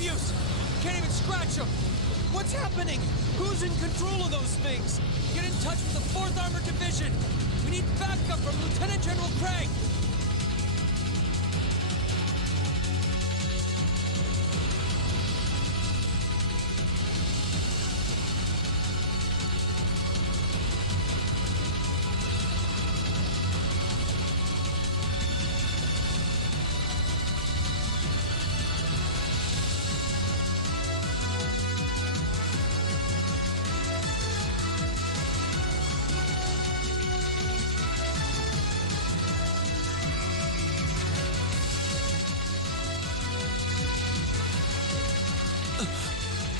use! Can't even scratch them! What's happening? Who's in control of those things? Get in touch with the 4th Armored Division! We need backup from Lieutenant General Craig!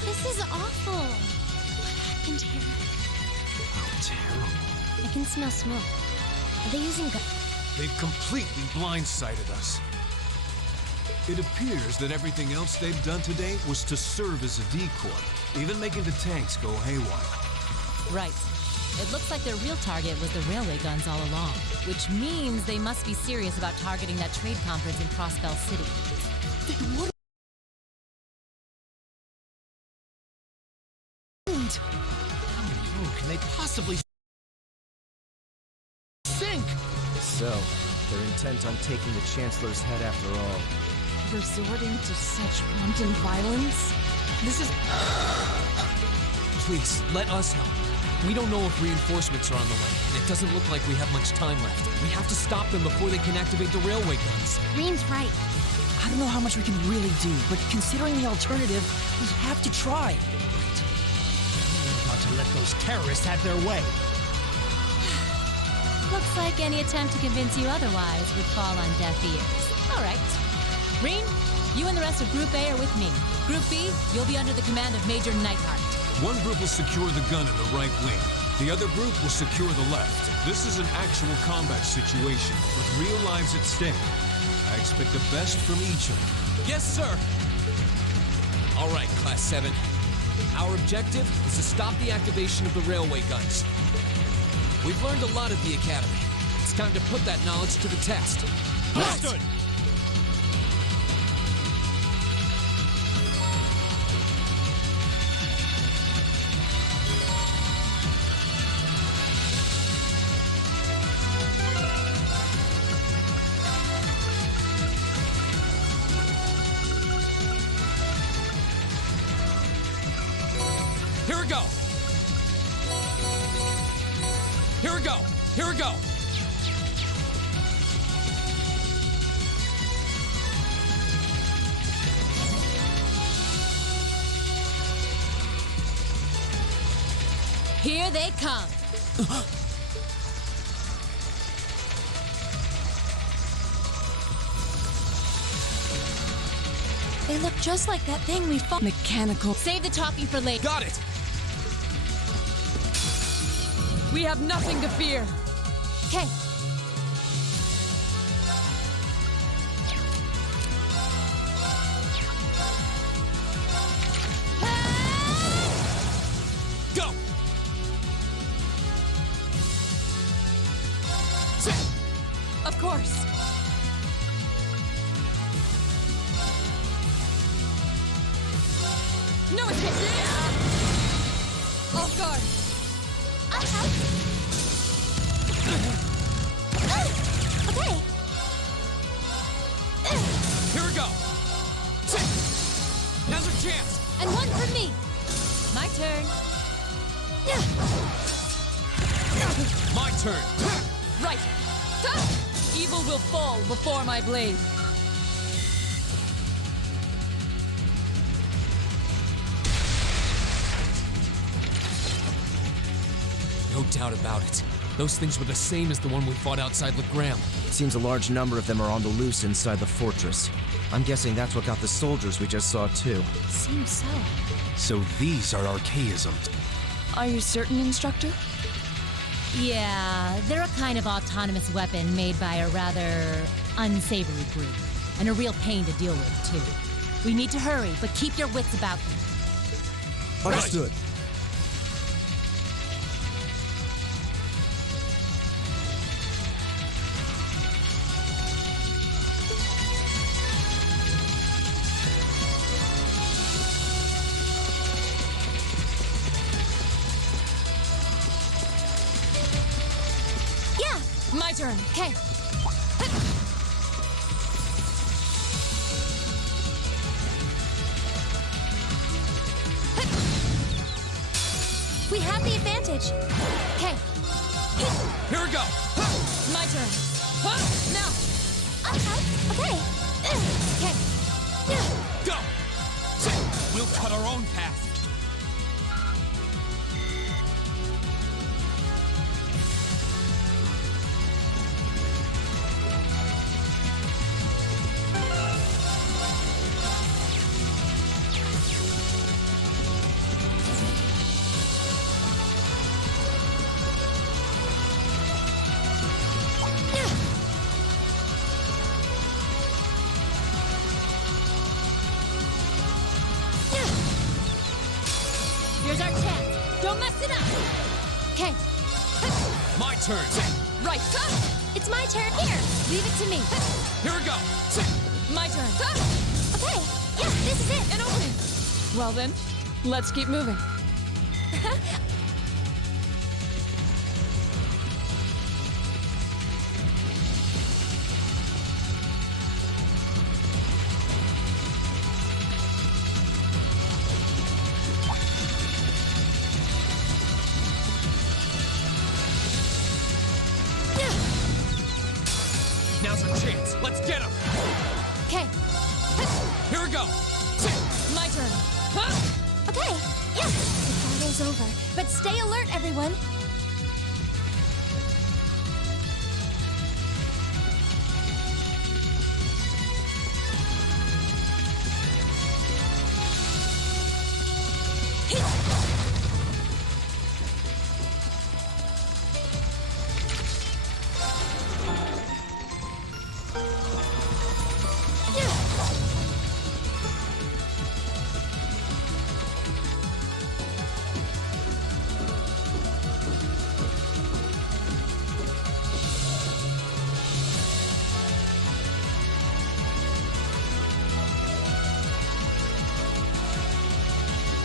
This is awful. What happened here? How terrible. I can smell smoke. Are they using They've completely blindsided us. It appears that everything else they've done today was to serve as a decoy, even making the tanks go haywire. Right. It looks like their real target was the railway guns all along, which means they must be serious about targeting that trade conference in Crossbell City. How low can they possibly sink? So, they're intent on taking the Chancellor's head after all. Resorting to such wanton violence? This is... Please, let us help. We don't know if reinforcements are on the way, and it doesn't look like we have much time left. We have to stop them before they can activate the railway guns. Green's right. I don't know how much we can really do, but considering the alternative, we have to try. We're about to let those terrorists have their way. Looks like any attempt to convince you otherwise would fall on deaf ears. All right. Reen, you and the rest of Group A are with me. Group B, you'll be under the command of Major Neidhart. One group will secure the gun in the right wing. The other group will secure the left. This is an actual combat situation, with real lives at stake. I expect the best from each of them. Yes, sir! All right, Class 7. Our objective is to stop the activation of the railway guns. We've learned a lot at the Academy. It's time to put that knowledge to the test. Understood! Here we go! Here we go! Here we go! Here they come. They look just like that thing we fought. Mechanical. Save the talking for later. Got it! We have nothing to fear. Okay. Go! Of course. No escape. Off guard. Okay. Here we go! Now's our chance! And one for me. My turn. My turn! Right. Evil will fall before my blade. No doubt about it. Those things were the same as the one we fought outside Legram. Seems a large number of them are on the loose inside the fortress. I'm guessing that's what got the soldiers we just saw too. Seems so. So these are archaisms. Are you certain, Instructor? Yeah, they're a kind of autonomous weapon made by a rather unsavory group. And a real pain to deal with, too. We need to hurry, but keep your wits about you. Understood. My turn. Okay. We have the advantage. Okay. Here we go. My turn. Now. Okay. Okay. Go. We'll cut our own path. Here's our chance. Don't mess it up. Okay. My turn. Right. It's my turn. Here. Leave it to me. Here we go. My turn. Okay. Yes, this is it. An opening. Well then, let's keep moving. Now's our chance. Let's get him. Okay. Here we go. My turn. Okay. Yes. The battle's over. But stay alert, everyone.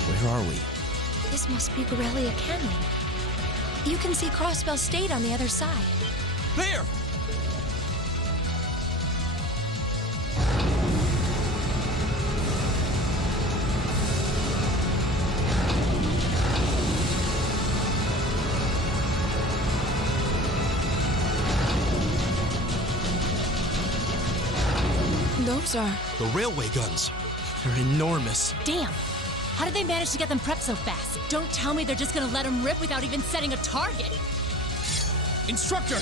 Where are we? This must be Borrelia Canyon. You can see Crossbell State on the other side. There. Those are... The railway guns. They're enormous. Damn. How did they manage to get them prepped so fast? Don't tell me they're just gonna let them rip without even setting a target. Instructor.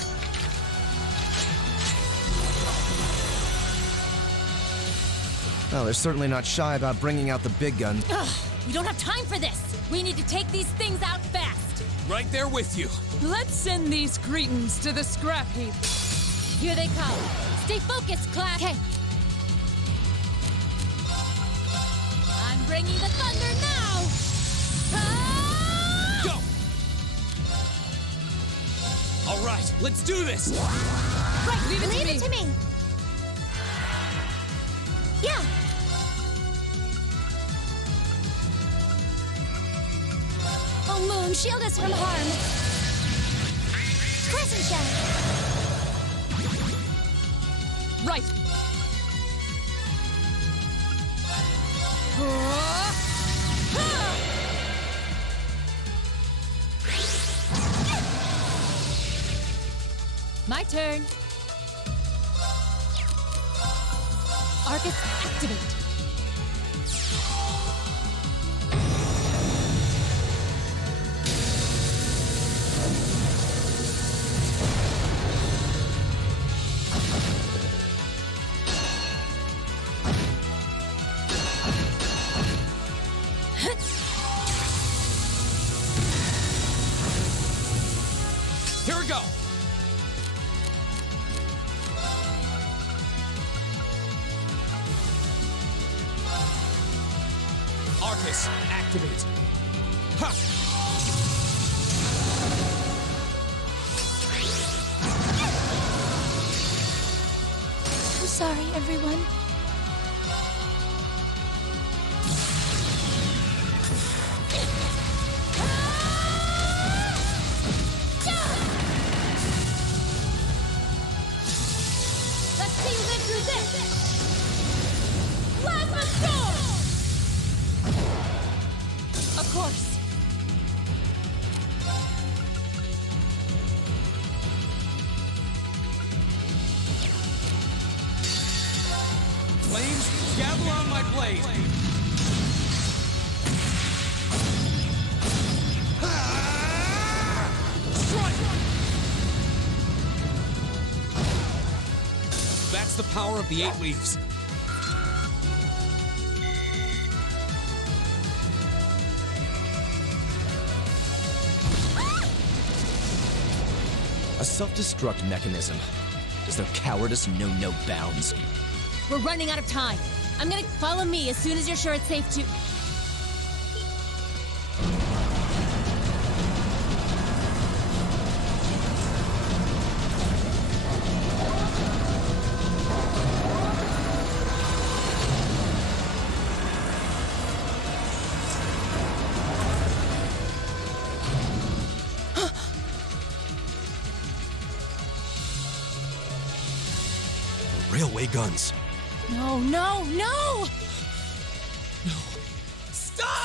Well, they're certainly not shy about bringing out the big guns. Ugh, we don't have time for this. We need to take these things out fast. Right there with you. Let's send these cretins to the scrap heap. Here they come. Stay focused, class. Okay. I'm bringing the thunder now. Ah! Go. All right, let's do this. Right, leave it Leave it to me. Yeah. Oh, Moon, shield us from harm. Crescent shell. Right. My turn. Arcus, activate. Here we go. Arcus, activate. Ha! I'm sorry, everyone. blade! Strike! That's the power of the 8 leaves. A self-destruct mechanism. Does their cowardice know no bounds? We're running out of time. I'm gonna follow me as soon as you're sure it's safe to. Railway guns. No, no, no! Stop!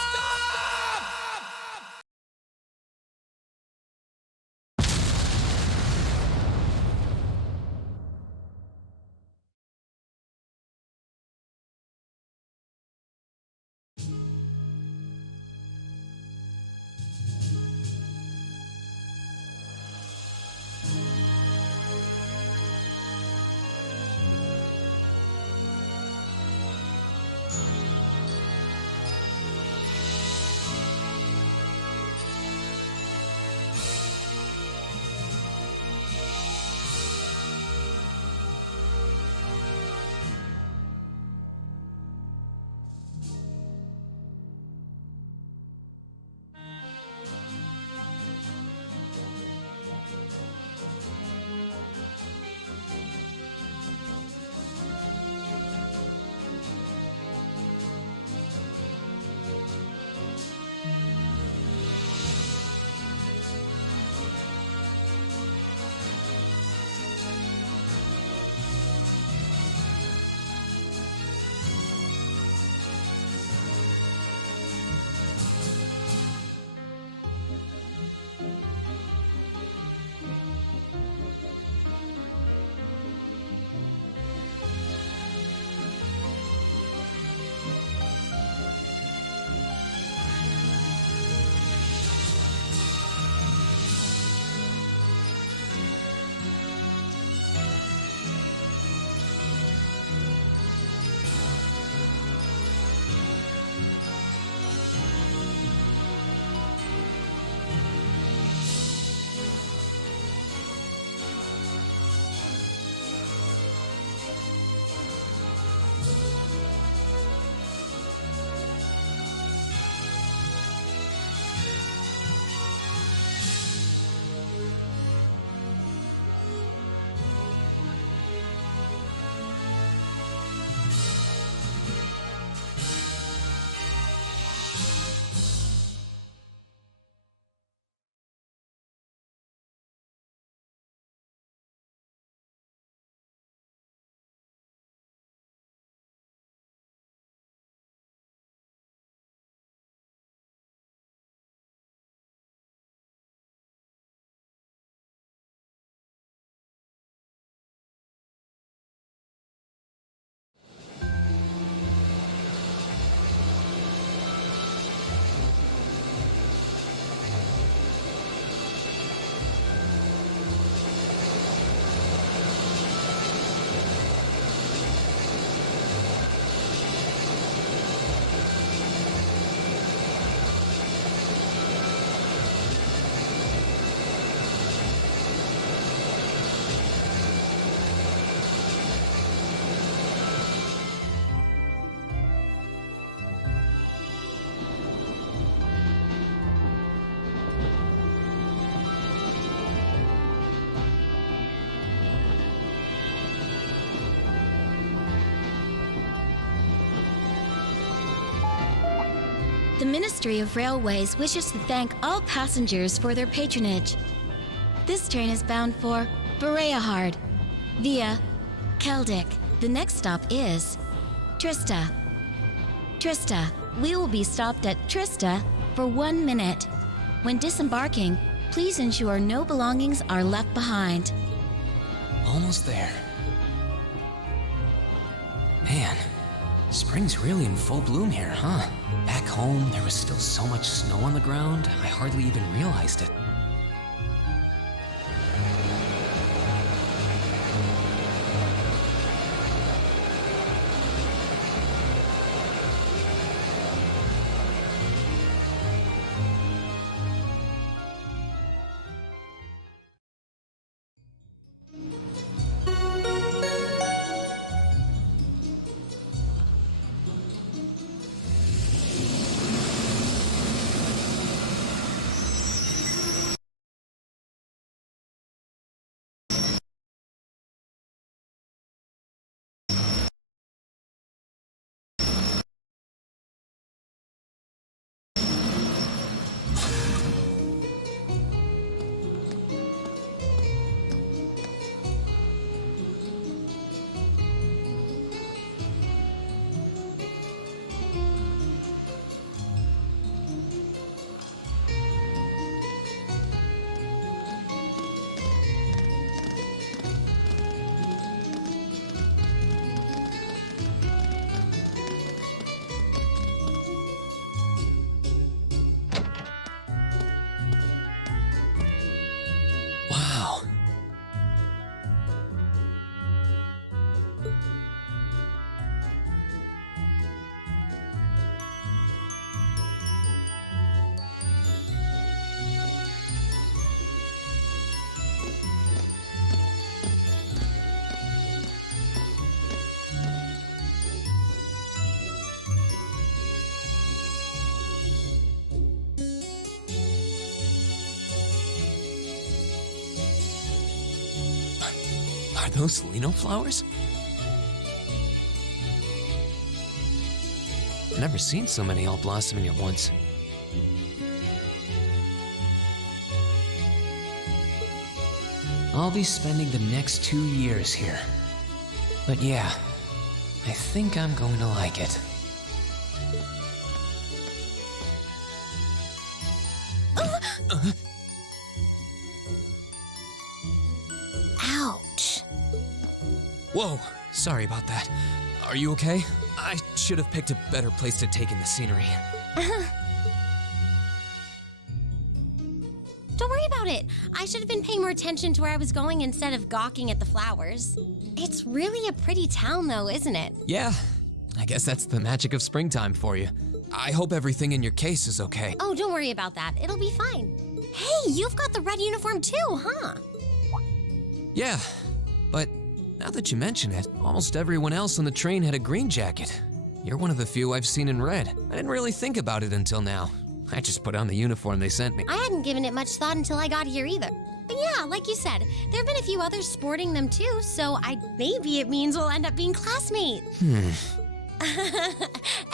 The Ministry of Railways wishes to thank all passengers for their patronage. This train is bound for Bereahard via Keldic. The next stop is Trista. Trista. We will be stopped at Trista for 1 minute. When disembarking, please ensure no belongings are left behind. Almost there. Man, Spring's really in full bloom here, huh? Back home, there was still so much snow on the ground, I hardly even realized it. Wow. Are those lino flowers? Never seen so many all blossoming at once. I'll be spending the next 2 years here. But yeah, I think I'm going to like it. Ouch. Whoa, sorry about that. Are you okay? I should have picked a better place to take in the scenery. Don't worry about it. I should have been paying more attention to where I was going instead of gawking at the flowers. It's really a pretty town, though, isn't it? Yeah, I guess that's the magic of springtime for you. I hope everything in your case is okay. Oh, don't worry about that. It'll be fine. Hey, you've got the red uniform too, huh? Yeah, but now that you mention it, almost everyone else on the train had a green jacket. You're one of the few I've seen in red. I didn't really think about it until now. I just put on the uniform they sent me. I hadn't given it much thought until I got here either. But yeah, like you said, there have been a few others sporting them too, so maybe it means we'll end up being classmates.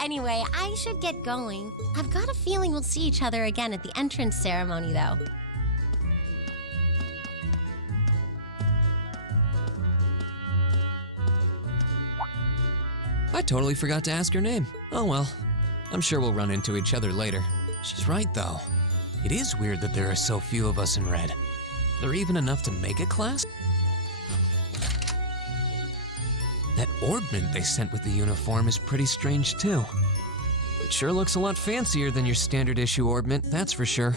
Anyway, I should get going. I've got a feeling we'll see each other again at the entrance ceremony, though. I totally forgot to ask her name. Oh well, I'm sure we'll run into each other later. She's right though. It is weird that there are so few of us in red. Are there even enough to make a class? That orbment they sent with the uniform is pretty strange too. It sure looks a lot fancier than your standard issue orbment, that's for sure.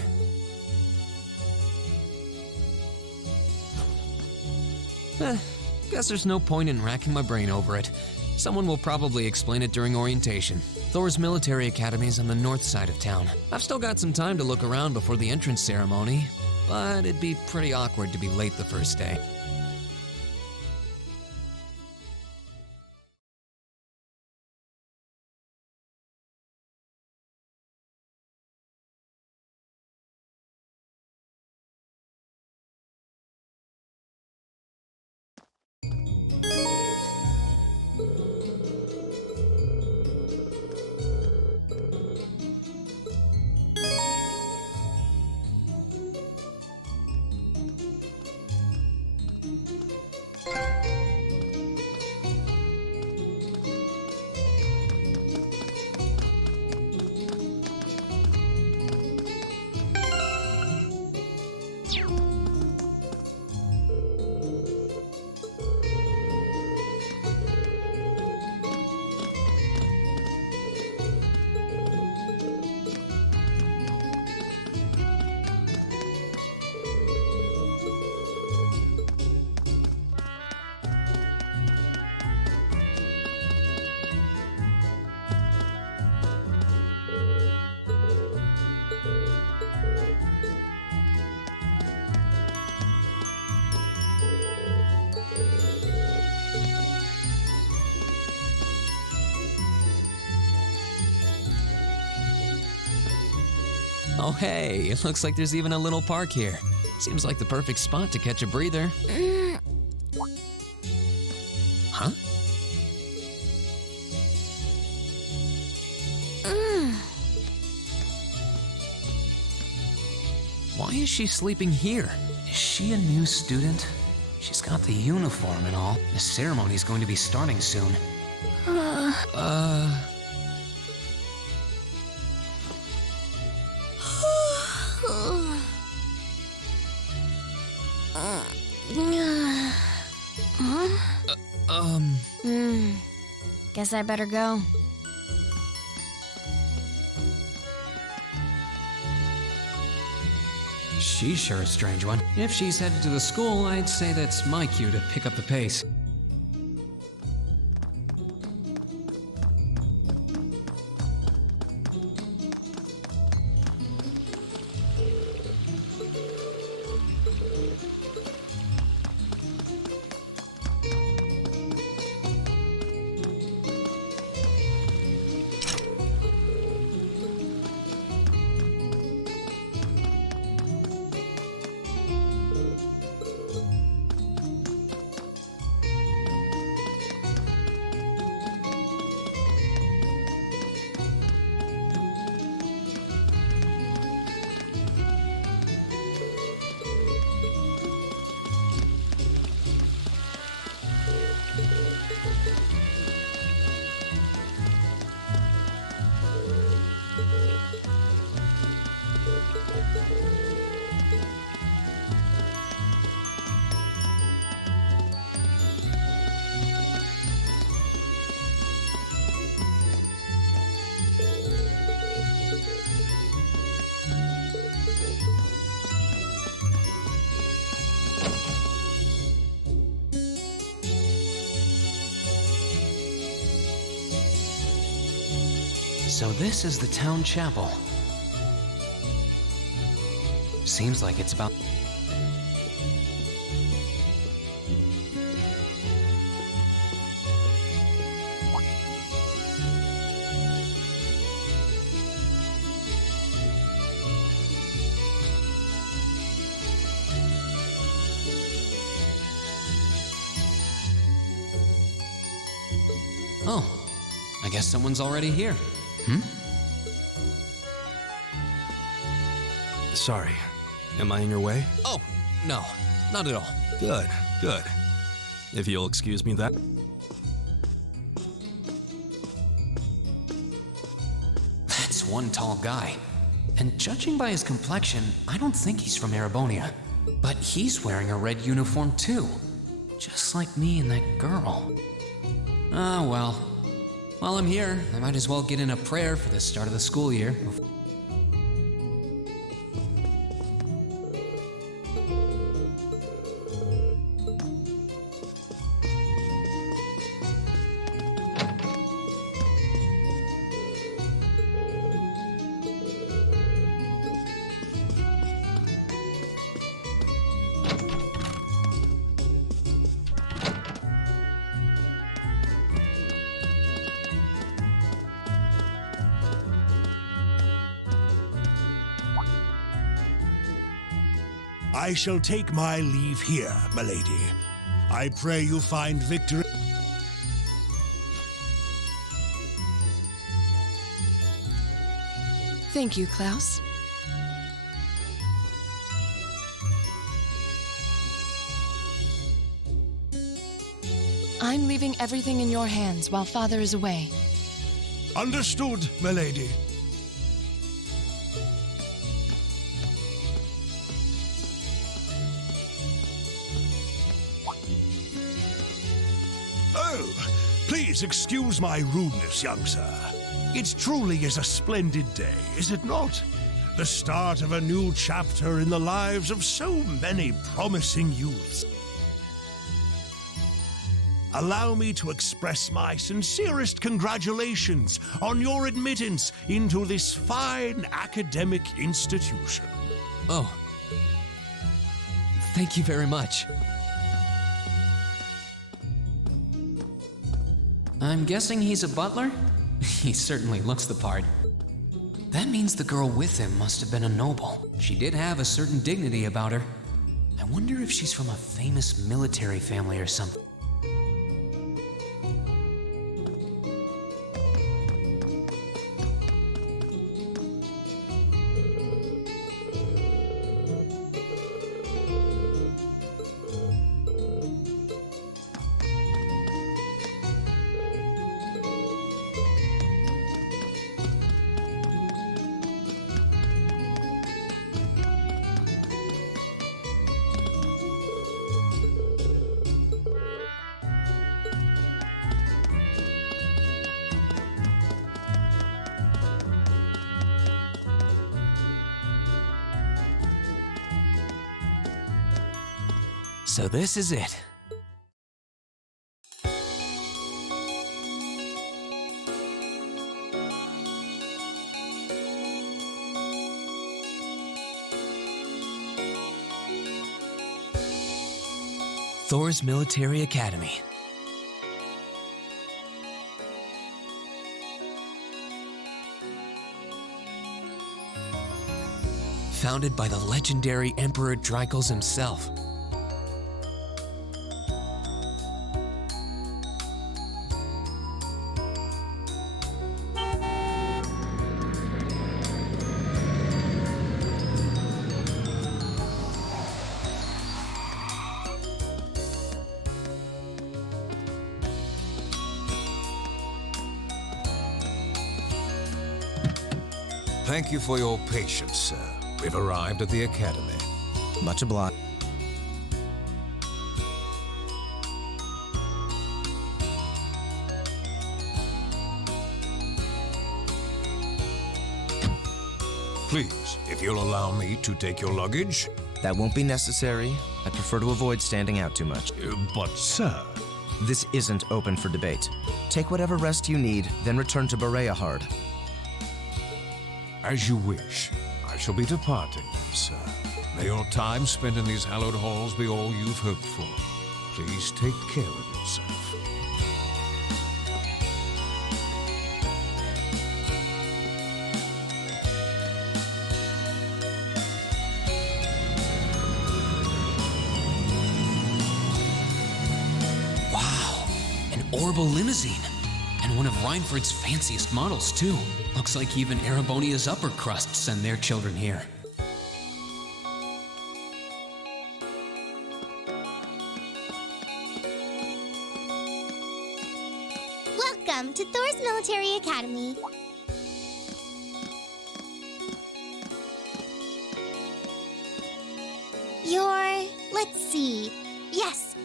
Guess there's no point in racking my brain over it. Someone will probably explain it during orientation. Thor's military academy's on the north side of town. I've still got some time to look around before the entrance ceremony, but it'd be pretty awkward to be late the first day. Oh hey, it looks like there's even a little park here. Seems like the perfect spot to catch a breather. Huh? Why is she sleeping here? Is she a new student? She's got the uniform and all. The ceremony's going to be starting soon. Guess I better go. She's sure a strange one. If she's headed to the school, I'd say that's my cue to pick up the pace. So this is the town chapel. Seems like it's about... Oh, I guess someone's already here. Sorry. Am I in your way? Oh, no, not at all. Good, good. If you'll excuse me that... That's one tall guy. And judging by his complexion, I don't think he's from Erebonia. But he's wearing a red uniform too. Just like me and that girl. Ah, well. While I'm here, I might as well get in a prayer for the start of the school year. I shall take my leave here, milady. I pray you find victory. Thank you, Klaus. I'm leaving everything in your hands while Father is away. Understood, milady. Please excuse my rudeness, young sir. It truly is a splendid day, is it not? The start of a new chapter in the lives of so many promising youths. Allow me to express my sincerest congratulations on your admittance into this fine academic institution. Oh. Thank you very much. I'm guessing he's a butler? He certainly looks the part. That means the girl with him must have been a noble. She did have a certain dignity about her. I wonder if she's from a famous military family or something. So this is it. Thor's Military Academy. Founded by the legendary Emperor Dreichels himself. Thank you for your patience, sir. We've arrived at the Academy. Much obliged. Please, if you'll allow me to take your luggage. That won't be necessary. I prefer to avoid standing out too much. But, sir... This isn't open for debate. Take whatever rest you need, then return to Bereahard. As you wish. I shall be departing, sir. May your time spent in these hallowed halls be all you've hoped for. Please take care of yourself. Wow, an orbital limousine. And one of Reinford's fanciest models, too. Looks like even Erebonia's upper crust send their children here. Welcome to Thor's Military Academy. Let's see. Yes,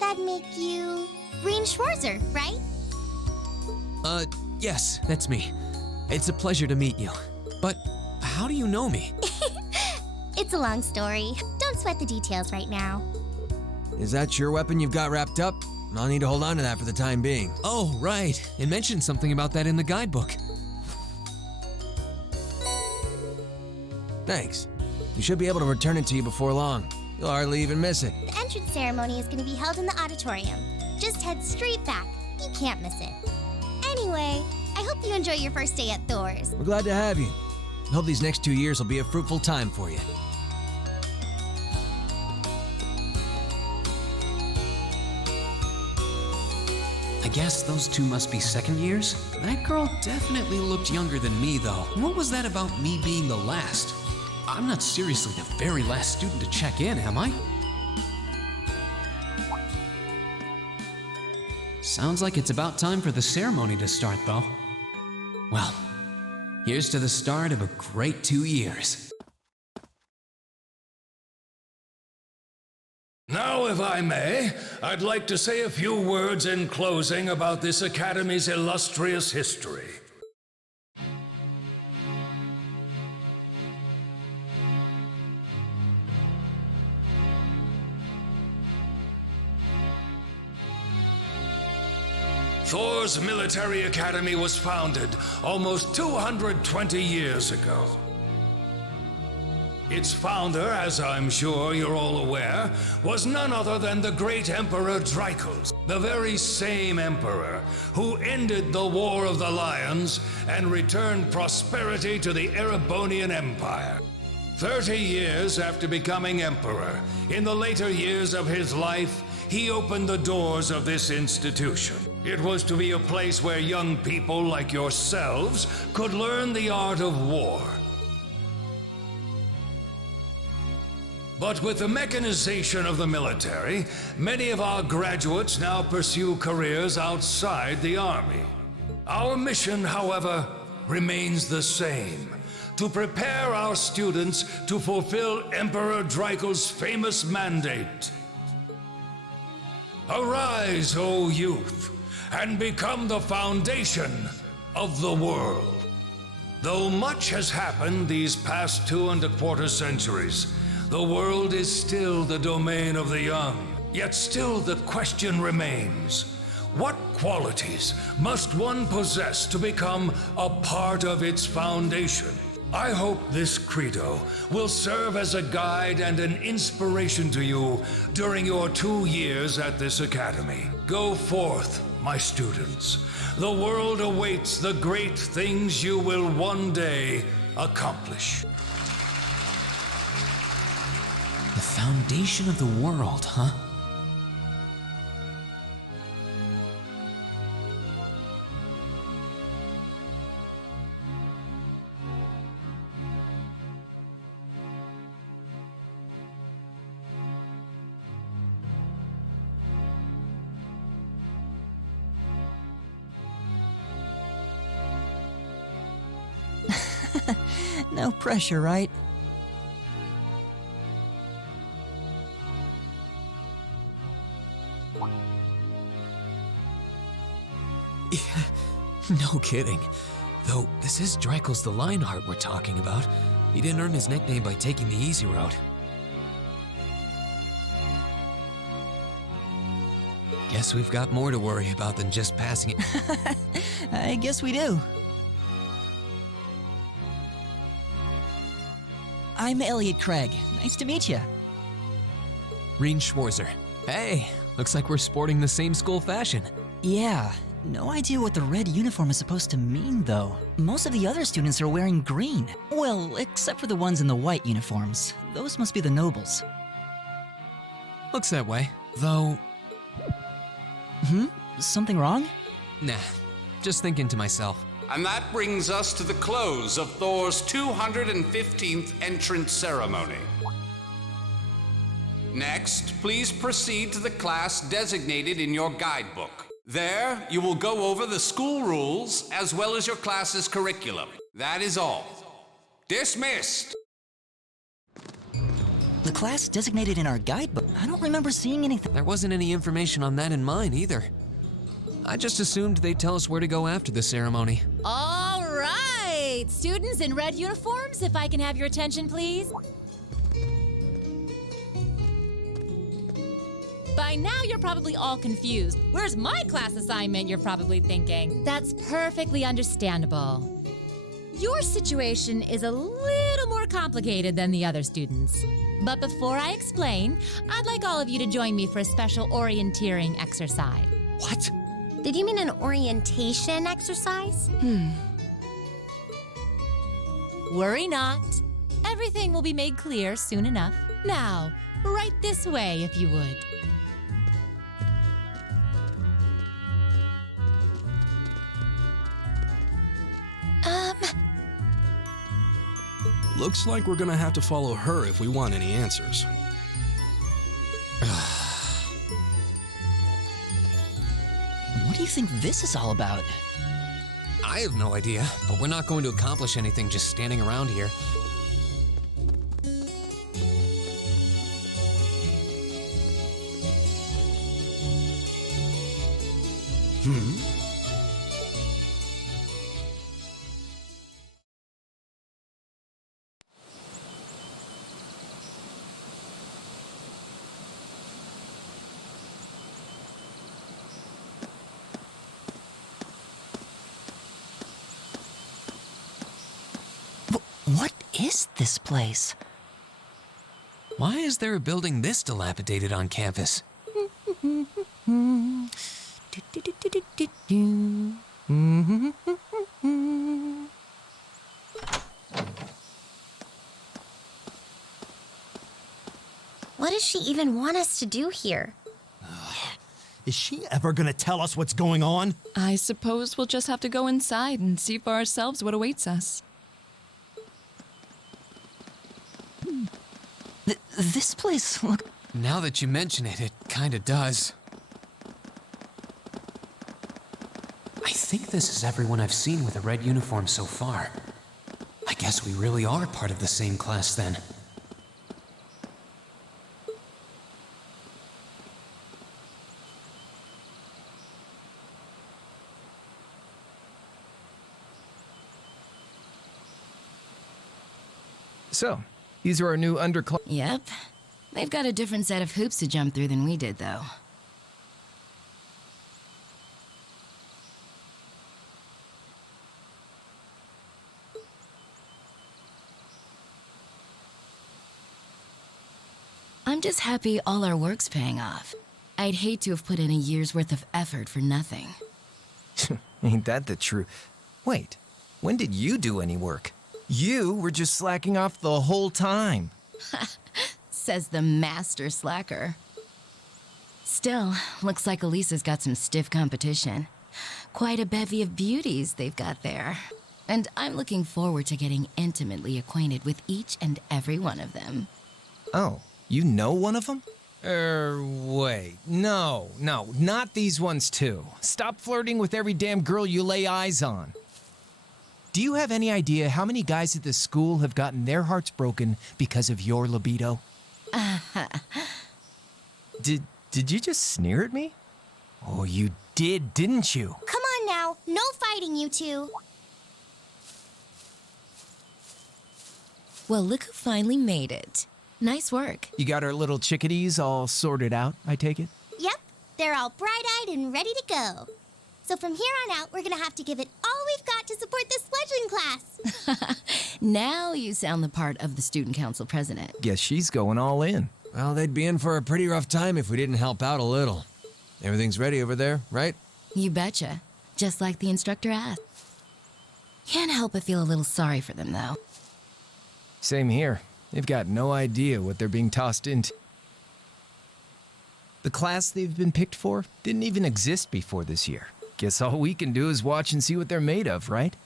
that'd make you Green Schwarzer, right? Yes, that's me. It's a pleasure to meet you. But how do you know me? It's a long story. Don't sweat the details right now. Is that your weapon you've got wrapped up? I'll need to hold on to that for the time being. Oh, right. It mentioned something about that in the guidebook. Thanks. You should be able to return it to you before long. You'll hardly even miss it. The entrance ceremony is going to be held in the auditorium. Just head straight back. You can't miss it. Anyway, I hope you enjoy your first day at Thor's. We're glad to have you. I hope these next 2 years will be a fruitful time for you. I guess those two must be second years? That girl definitely looked younger than me, though. What was that about me being the last? I'm not seriously the very last student to check in, am I? Sounds like it's about time for the ceremony to start, though. Well, here's to the start of a great 2 years. Now, if I may, I'd like to say a few words in closing about this Academy's illustrious history. Thor's Military Academy was founded almost 220 years ago. Its founder, as I'm sure you're all aware, was none other than the great Emperor Dreichels. The very same emperor who ended the War of the Lions and returned prosperity to the Erebonian Empire. 30 years after becoming emperor, in the later years of his life, he opened the doors of this institution. It was to be a place where young people like yourselves could learn the art of war. But with the mechanization of the military, many of our graduates now pursue careers outside the army. Our mission, however, remains the same: to prepare our students to fulfill Emperor Dreikel's famous mandate. Arise, O youth, and become the foundation of the world. Though much has happened these past 2¼ centuries, the world is still the domain of the young. Yet still the question remains: what qualities must one possess to become a part of its foundation? I hope this credo will serve as a guide and an inspiration to you during your 2 years at this academy. Go forth, my students. The world awaits the great things you will one day accomplish. The foundation of the world, huh? No pressure, right? No kidding. Though, this is Dreikel's the Lionheart we're talking about. He didn't earn his nickname by taking the easy route. Guess we've got more to worry about than just passing it. I guess we do. I'm Elliot Craig. Nice to meet you. Reen Schwarzer. Hey, looks like we're sporting the same school fashion. Yeah, no idea what the red uniform is supposed to mean, though. Most of the other students are wearing green. Well, except for the ones in the white uniforms. Those must be the nobles. Looks that way, though. Something wrong? Nah, just thinking to myself. And that brings us to the close of Thor's 215th entrance ceremony. Next, please proceed to the class designated in your guidebook. There, you will go over the school rules as well as your class's curriculum. That is all. Dismissed! The class designated in our guidebook? I don't remember seeing anything. There wasn't any information on that in mine either. I just assumed they'd tell us where to go after the ceremony. All right! Students in red uniforms, if I can have your attention, please. By now, you're probably all confused. Where's my class assignment, you're probably thinking. That's perfectly understandable. Your situation is a little more complicated than the other students. But before I explain, I'd like all of you to join me for a special orienteering exercise. What? Did you mean an orientation exercise? Worry not. Everything will be made clear soon enough. Now, right this way, if you would. Looks like we're gonna have to follow her if we want any answers. What do you think this is all about? I have no idea, but we're not going to accomplish anything just standing around here. What is this place? Why is there a building this dilapidated on campus? What does she even want us to do here? Is she ever gonna tell us what's going on? I suppose we'll just have to go inside and see for ourselves what awaits us. This place look. Now that you mention it, it kinda does. I think this is everyone I've seen with a red uniform so far. I guess we really are part of the same class then. So, these are our new underclass. Yep. They've got a different set of hoops to jump through than we did, though. I'm just happy all our work's paying off. I'd hate to have put in a year's worth of effort for nothing. Ain't that the truth? Wait, when did you do any work? You were just slacking off the whole time. Says the master slacker. Still, looks like Elisa's got some stiff competition. Quite a bevy of beauties they've got there. And I'm looking forward to getting intimately acquainted with each and every one of them. Oh, you know one of them? Wait. No, not these ones too. Stop flirting with every damn girl you lay eyes on. Do you have any idea how many guys at this school have gotten their hearts broken because of your libido? Did you just sneer at me? Oh, you did, didn't you? Come on now, no fighting, you two. Well, look who finally made it. Nice work. You got our little chickadees all sorted out, I take it? Yep, they're all bright-eyed and ready to go. So from here on out, we're gonna have to give it all we've got to support this fledgling class. Now you sound the part of the student council president. Guess she's going all in. Well, they'd be in for a pretty rough time if we didn't help out a little. Everything's ready over there, right? You betcha. Just like the instructor asked. Can't help but feel a little sorry for them, though. Same here. They've got no idea what they're being tossed into. The class they've been picked for didn't even exist before this year. Guess all we can do is watch and see what they're made of, right?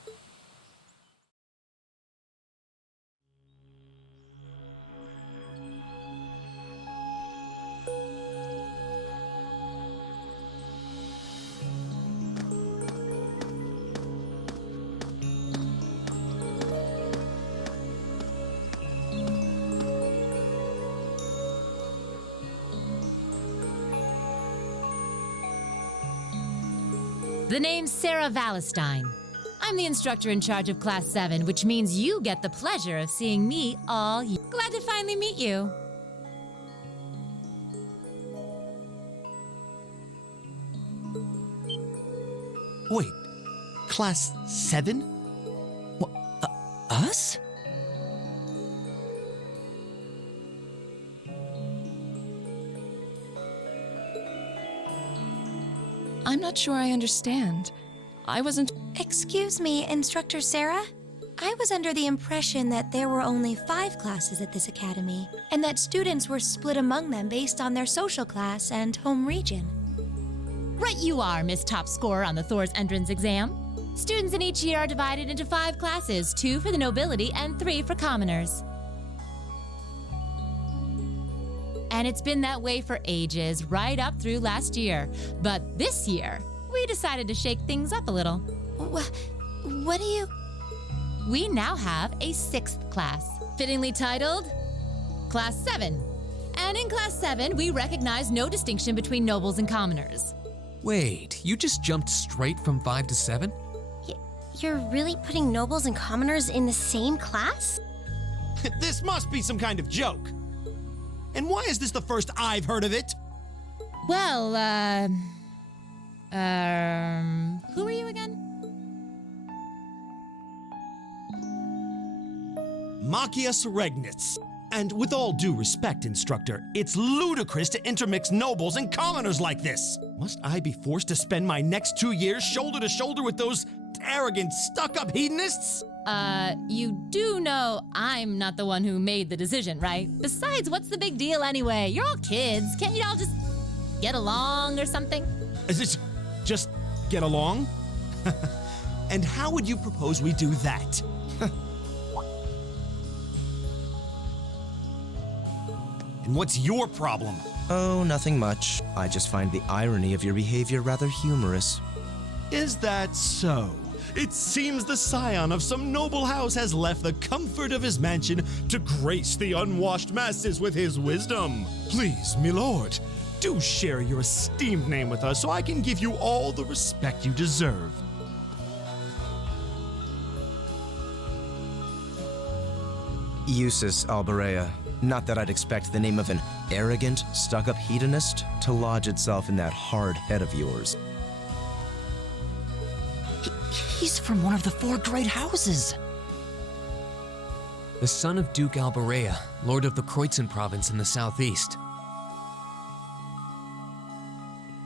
The name's Sarah Valestine. I'm the instructor in charge of Class 7, which means you get the pleasure of seeing me all year. Glad to finally meet you. Wait, Class 7? Us? I'm not sure I understand. I wasn't... Excuse me, Instructor Sarah? I was under the impression that there were only 5 classes at this academy, and that students were split among them based on their social class and home region. Right you are, Miss Top Scorer on the Thor's entrance exam. Students in each year are divided into 5 classes, 2 for the nobility and 3 for commoners. And it's been that way for ages, right up through last year. But this year, we decided to shake things up a little. What do you... We now have a 6th class, fittingly titled Class 7. And in Class 7, we recognize no distinction between nobles and commoners. Wait, you just jumped straight from 5 to 7? You're really putting nobles and commoners in the same class? This must be some kind of joke. And why is this the first I've heard of it? Well, who are you again? Machias Regnitz. And with all due respect, Instructor, it's ludicrous to intermix nobles and commoners like this. Must I be forced to spend my next 2 years shoulder to shoulder with those arrogant, stuck-up hedonists? You do know I'm not the one who made the decision, right? Besides, what's the big deal anyway? You're all kids. Can't you all just get along or something? Is it just get along? And how would you propose we do that? And what's your problem? Oh, nothing much. I just find the irony of your behavior rather humorous. Is that so? It seems the scion of some noble house has left the comfort of his mansion to grace the unwashed masses with his wisdom. Please, my lord, do share your esteemed name with us so I can give you all the respect you deserve. Asus Alberea. Not that I'd expect the name of an arrogant, stuck-up hedonist to lodge itself in that hard head of yours. He's from one of the 4 great houses. The son of Duke Alberea, lord of the Kreutzen province in the southeast.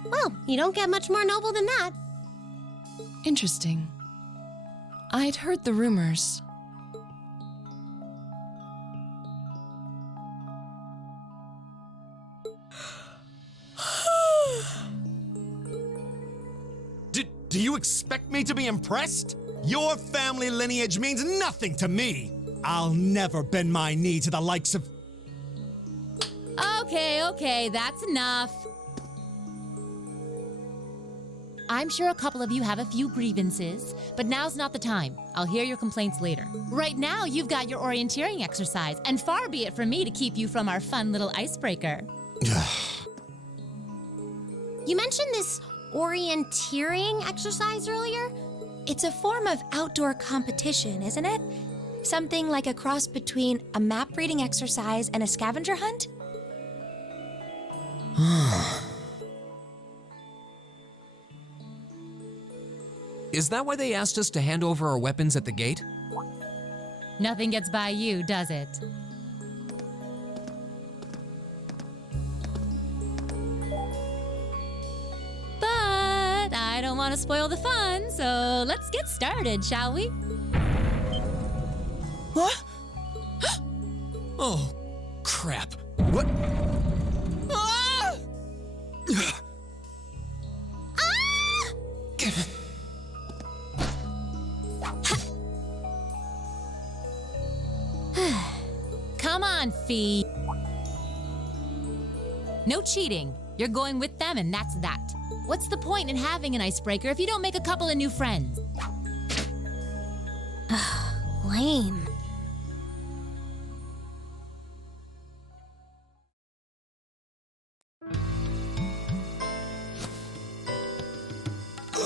Well, you don't get much more noble than that. Interesting. I'd heard the rumors. Do you expect me to be impressed? Your family lineage means nothing to me. I'll never bend my knee to the likes of... Okay, that's enough. I'm sure a couple of you have a few grievances, but now's not the time. I'll hear your complaints later. Right now, you've got your orienteering exercise, and far be it from me to keep you from our fun little icebreaker. You mentioned this orienteering exercise earlier? It's a form of outdoor competition, isn't it? Something like a cross between a map reading exercise and a scavenger hunt? Is that why they asked us to hand over our weapons at the gate? Nothing gets by you, does it? But I don't want to spoil the fun, so let's get started, shall we? What? Oh, crap. What? Ah! Come on, Fee. No cheating. You're going with them, and that's that. What's the point in having an icebreaker if you don't make a couple of new friends? Lame.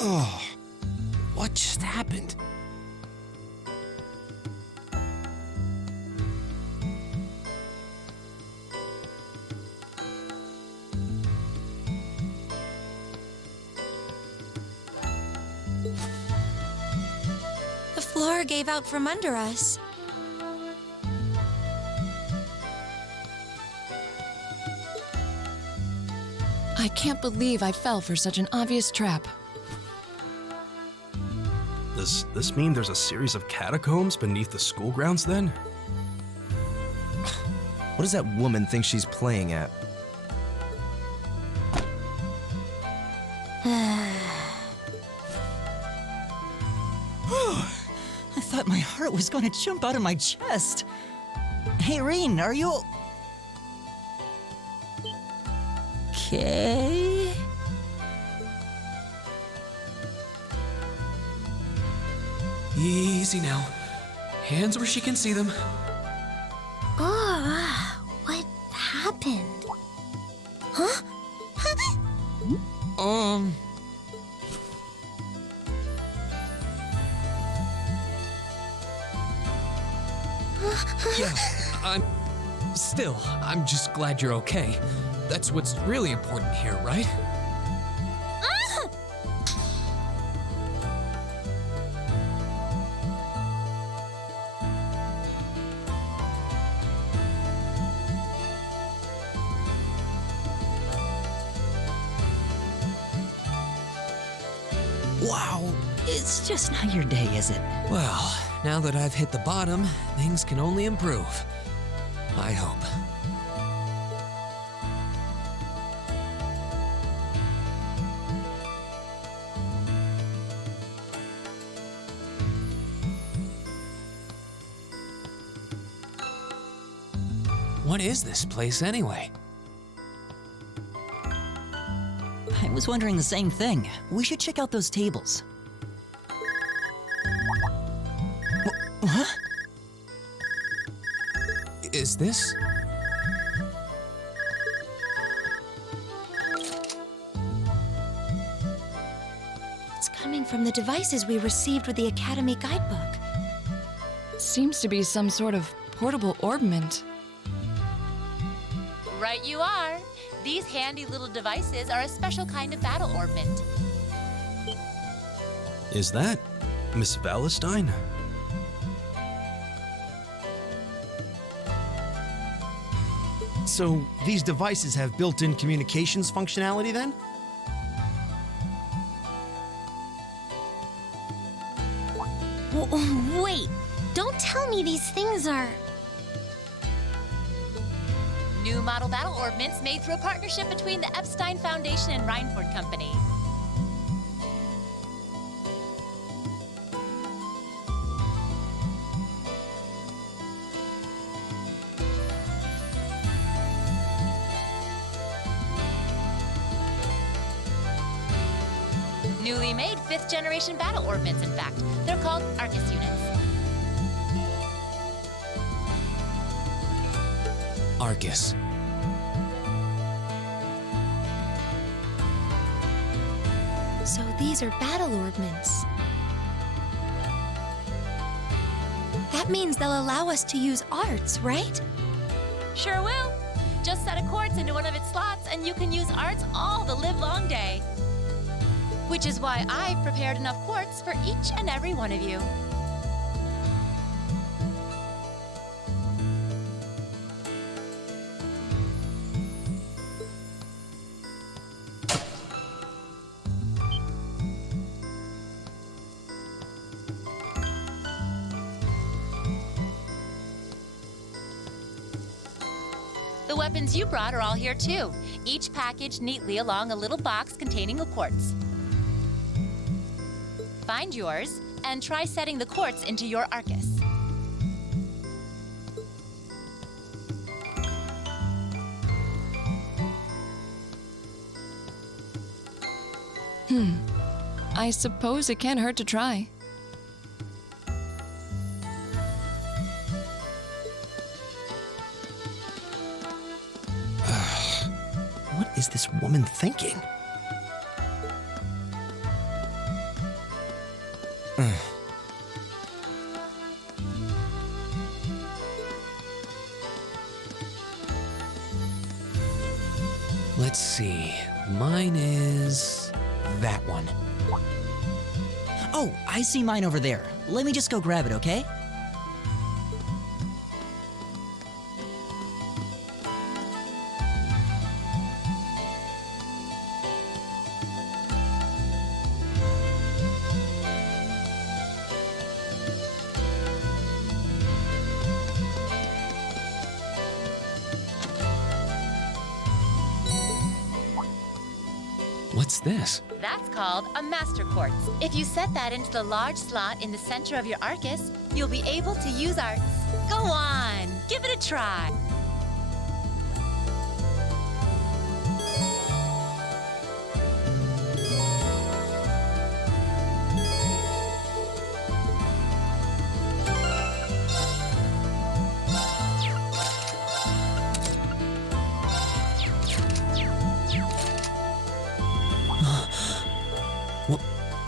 Oh, what just happened? The floor gave out from under us. I can't believe I fell for such an obvious trap. Does this mean there's a series of catacombs beneath the school grounds then? What does that woman think she's playing at? I thought my heart was going to jump out of my chest. Hey, Reen, are you... okay? Easy now. Hands where she can see them. What happened? Huh? Yeah, I'm just glad you're okay. That's what's really important here, right? Wow, it's just not your day, is it? Well, now that I've hit the bottom, things can only improve. I hope. What is this place anyway? I was wondering the same thing. We should check out those tables. Huh? Is this? It's coming from the devices we received with the Academy guidebook. Seems to be some sort of portable orbment. Right you are. These handy little devices are a special kind of battle orbment. Is that Miss Valentine? So, these devices have built-in communications functionality then? Wait, don't tell me these things are... New model battle orbments made through a partnership between the Epstein Foundation and Reinford Company. Newly made 5th generation battle orbments, in fact. They're called Arcus units. Arcus. So these are battle orbments. That means they'll allow us to use arts, right? Sure will. Just set a quartz into one of its slots and you can use arts all the livelong day. Which is why I've prepared enough quartz for each and every one of you. The weapons you brought are all here too, each packaged neatly along a little box containing a quartz. Find yours and try setting the quartz into your Arcus. I suppose it can't hurt to try. What is this woman thinking? Let's see. Mine is that one. Oh, I see mine over there. Let me just go grab it, okay? What's this? That's called a master quartz. If you set that into the large slot in the center of your Arcus, you'll be able to use arts. Go on, give it a try.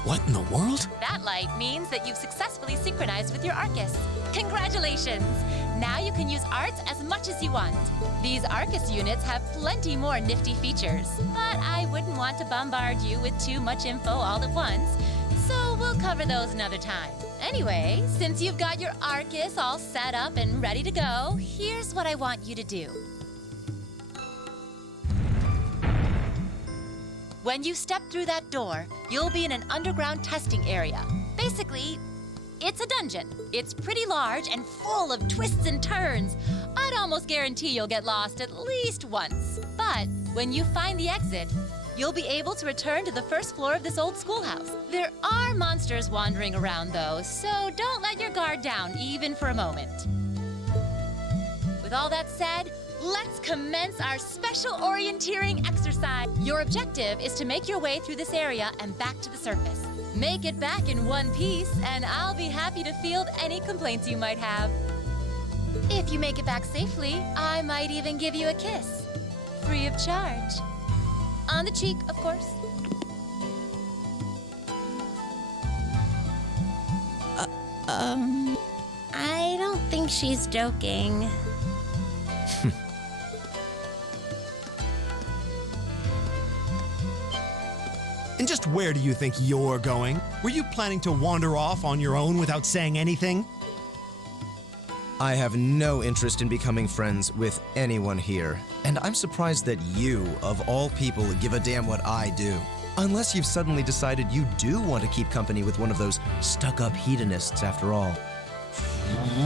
What in the world? That light means that you've successfully synchronized with your Arcus. Congratulations! Now you can use arts as much as you want. These Arcus units have plenty more nifty features, but I wouldn't want to bombard you with too much info all at once, so we'll cover those another time. Anyway, since you've got your Arcus all set up and ready to go, here's what I want you to do. When you step through that door, you'll be in an underground testing area. Basically, it's a dungeon. It's pretty large and full of twists and turns. I'd almost guarantee you'll get lost at least once. But when you find the exit, you'll be able to return to the first floor of this old schoolhouse. There are monsters wandering around, though, so don't let your guard down, even for a moment. With all that said, let's commence our special orienteering exercise. Your objective is to make your way through this area and back to the surface. Make it back in one piece, and I'll be happy to field any complaints you might have. If you make it back safely, I might even give you a kiss. Free of charge. On the cheek, of course. I don't think she's joking. And just where do you think you're going? Were you planning to wander off on your own without saying anything? I have no interest in becoming friends with anyone here, and I'm surprised that you, of all people, give a damn what I do. Unless you've suddenly decided you do want to keep company with one of those stuck-up hedonists after all.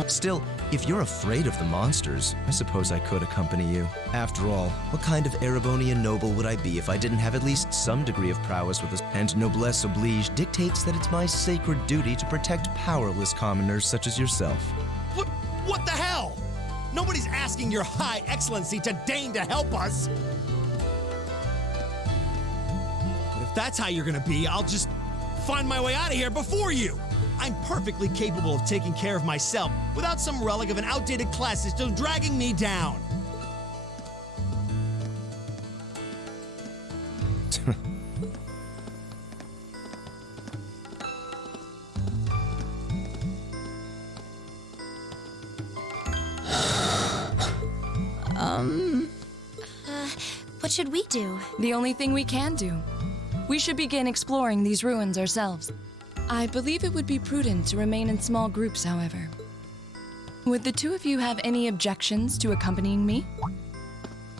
Still, if you're afraid of the monsters, I suppose I could accompany you. After all, what kind of Erebonian noble would I be if I didn't have at least some degree of prowess with us? And noblesse oblige dictates that it's my sacred duty to protect powerless commoners such as yourself. What the hell? Nobody's asking your high excellency to deign to help us. But if that's how you're gonna be, I'll just find my way out of here before you. I'm perfectly capable of taking care of myself without some relic of an outdated class system dragging me down. What should we do? The only thing we can do. We should begin exploring these ruins ourselves. I believe it would be prudent to remain in small groups, however. Would the two of you have any objections to accompanying me?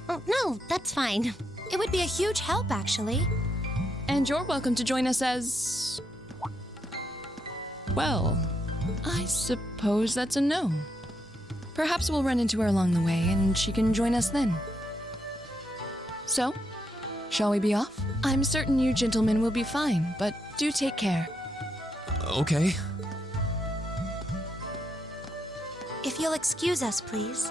Oh, no, that's fine. It would be a huge help, actually. And you're welcome to join us as... Well, I suppose that's a no. Perhaps we'll run into her along the way and she can join us then. So, shall we be off? I'm certain you gentlemen will be fine, but do take care. Okay. If you'll excuse us, please.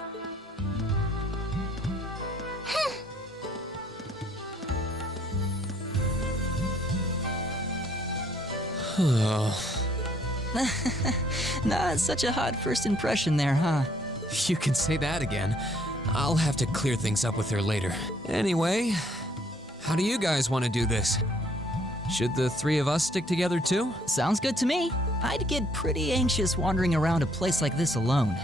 Not such a hot first impression there, huh? You can say that again. I'll have to clear things up with her later. Anyway, how do you guys want to do this? Should the three of us stick together too? Sounds good to me. I'd get pretty anxious wandering around a place like this alone.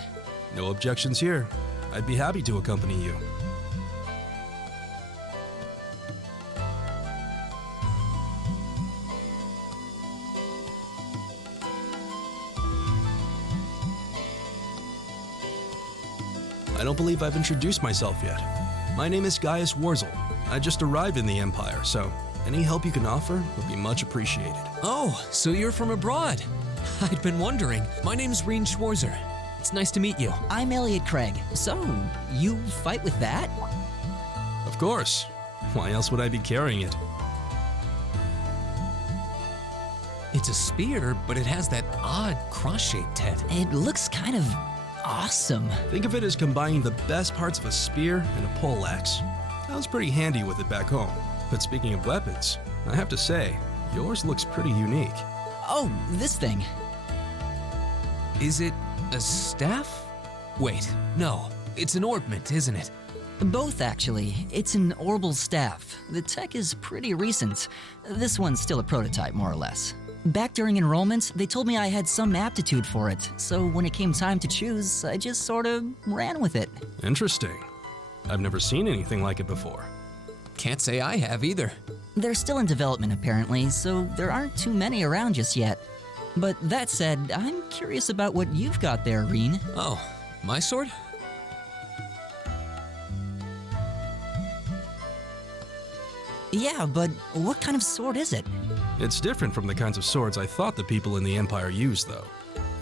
No objections here. I'd be happy to accompany you. I don't believe I've introduced myself yet. My name is Gaius Warzel. I just arrived in the Empire, so any help you can offer would be much appreciated. Oh, so you're from abroad. I'd been wondering. My name's Reen Schwarzer. It's nice to meet you. I'm Elliot Craig. So, you fight with that? Of course. Why else would I be carrying it? It's a spear, but it has that odd cross-shaped head. It looks kind of awesome. Think of it as combining the best parts of a spear and a poleaxe. I was pretty handy with it back home. But speaking of weapons, I have to say, yours looks pretty unique. Oh, this thing. Is it a staff? Wait, no. It's an ornament, isn't it? Both, actually. It's an orbal staff. The tech is pretty recent. This one's still a prototype, more or less. Back during enrollment, they told me I had some aptitude for it, so when it came time to choose, I just sort of ran with it. Interesting. I've never seen anything like it before. Can't say I have either. They're still in development, apparently, so there aren't too many around just yet. But that said, I'm curious about what you've got there, Reen. Oh, my sword? Yeah, but what kind of sword is it? It's different from the kinds of swords I thought the people in the Empire used, though.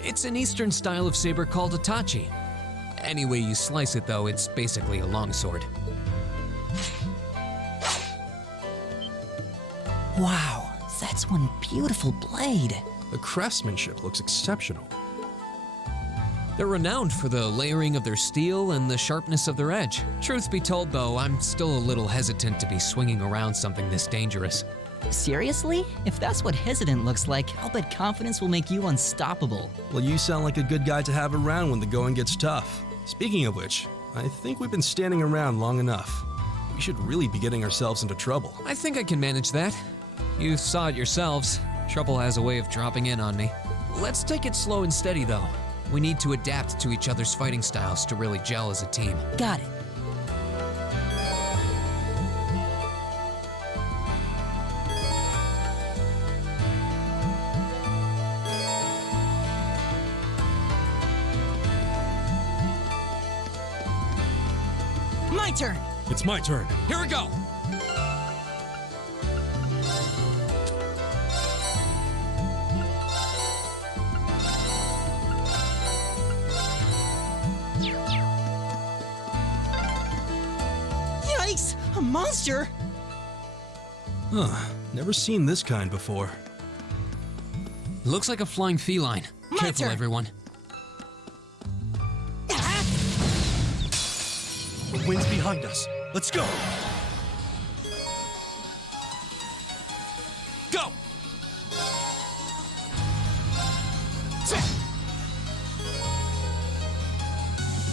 It's an Eastern style of saber called a tachi. Any way you slice it, though, it's basically a longsword. Wow, that's one beautiful blade. The craftsmanship looks exceptional. They're renowned for the layering of their steel and the sharpness of their edge. Truth be told, though, I'm still a little hesitant to be swinging around something this dangerous. Seriously? If that's what hesitant looks like, I'll bet confidence will make you unstoppable. Well, you sound like a good guy to have around when the going gets tough. Speaking of which, I think we've been standing around long enough. We should really be getting ourselves into trouble. I think I can manage that. You saw it yourselves. Trouble has a way of dropping in on me. Let's take it slow and steady, though. We need to adapt to each other's fighting styles to really gel as a team. Got it. My turn. It's my turn. Here we go. Yikes! A monster! Huh. Never seen this kind before. Looks like a flying feline. Careful, turn. everyone. The wind's behind us. Let's go. Go!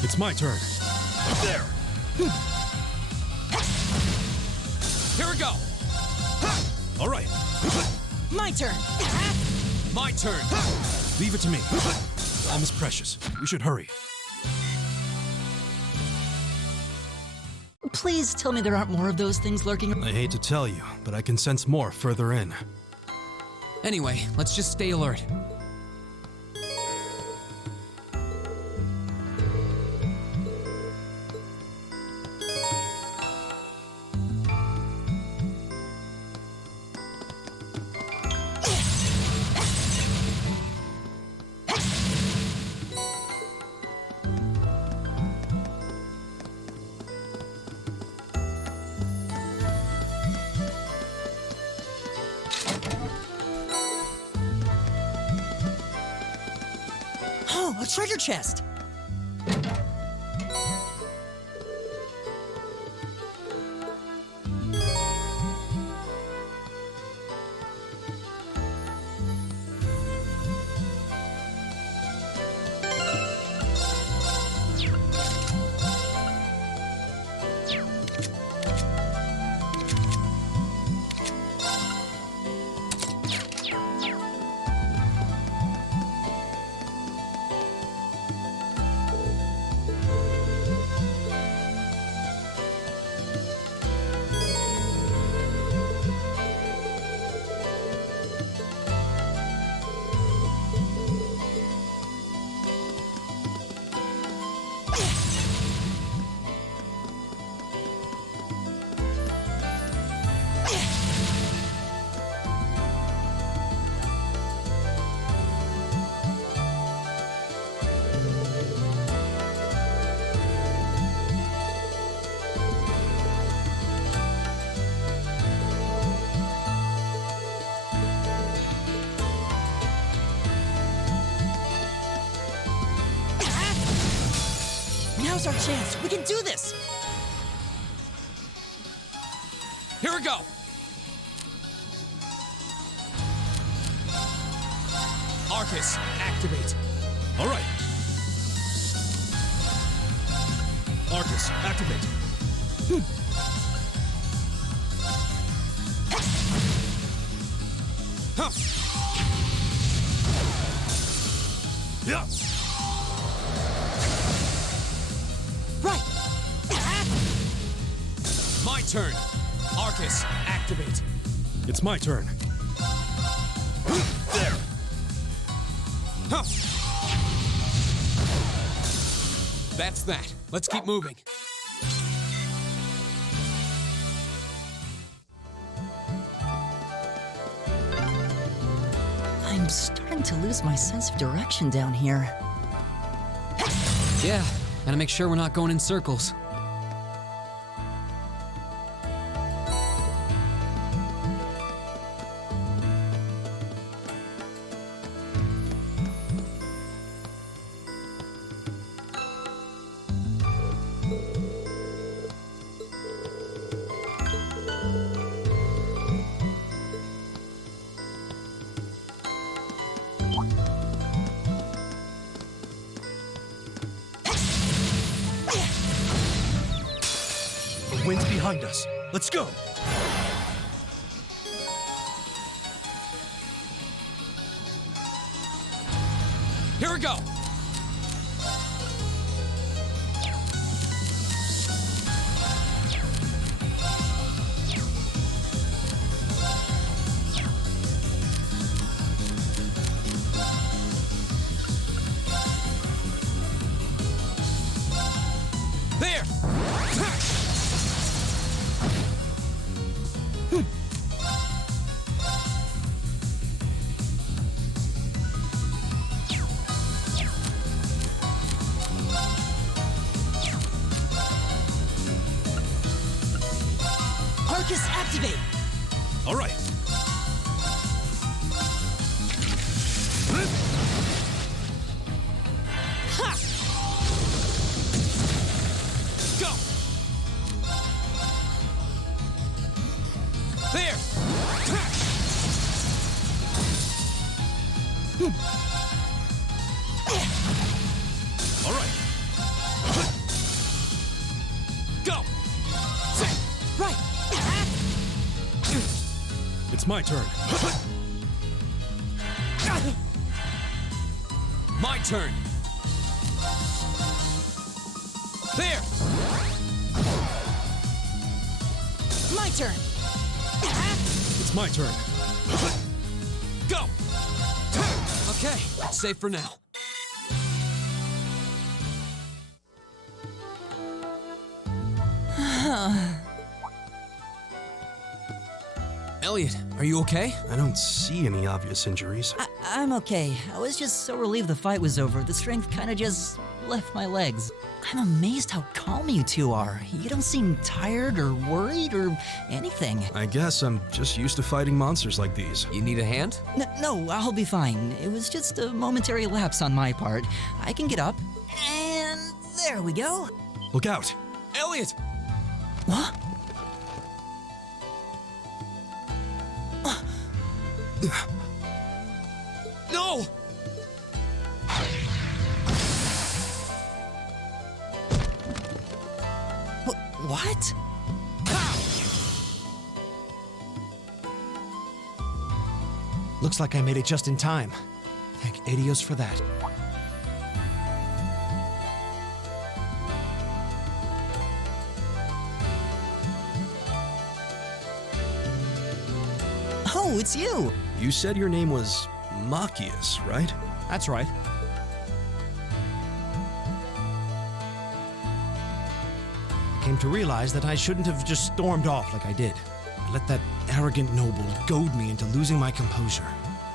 It's my turn. There. Here we go. All right. My turn. My turn. Leave it to me. Time is precious. We should hurry. Please tell me there aren't more of those things lurking. I hate to tell you, but I can sense more further in. Anyway, let's just stay alert. Oh, a treasure chest! Now's our chance. We can do this. Here we go. Arcus, activate. All right. Arcus, activate. Huh. Yeah. Right. My turn. Arcus, activate. It's my turn. There. Huh. That's that. Let's keep moving. starting to lose my sense of direction down here. Yeah, gotta make sure we're not going in circles. The wind's behind us. Let's go. Here we go. There. Arcus, activate! All right. Ha! Go. There. All right. Go. Right! It's my turn. My turn. There. My turn! It's my turn. Go. Okay, safe for now. Elliot, are you okay? I don't see any obvious injuries. I'm okay. I was just so relieved the fight was over. The strength kind of just left my legs. I'm amazed how calm you two are. You don't seem tired or worried or anything. I guess I'm just used to fighting monsters like these. You need a hand? No, I'll be fine. It was just a momentary lapse on my part. I can get up. And there we go. Look out! Elliot! What? No! What? Looks like I made it just in time. Thank Adios for that. Oh, it's you! You said your name was Machias, right? That's right. I came to realize that I shouldn't have just stormed off like I did. I let that arrogant noble goad me into losing my composure,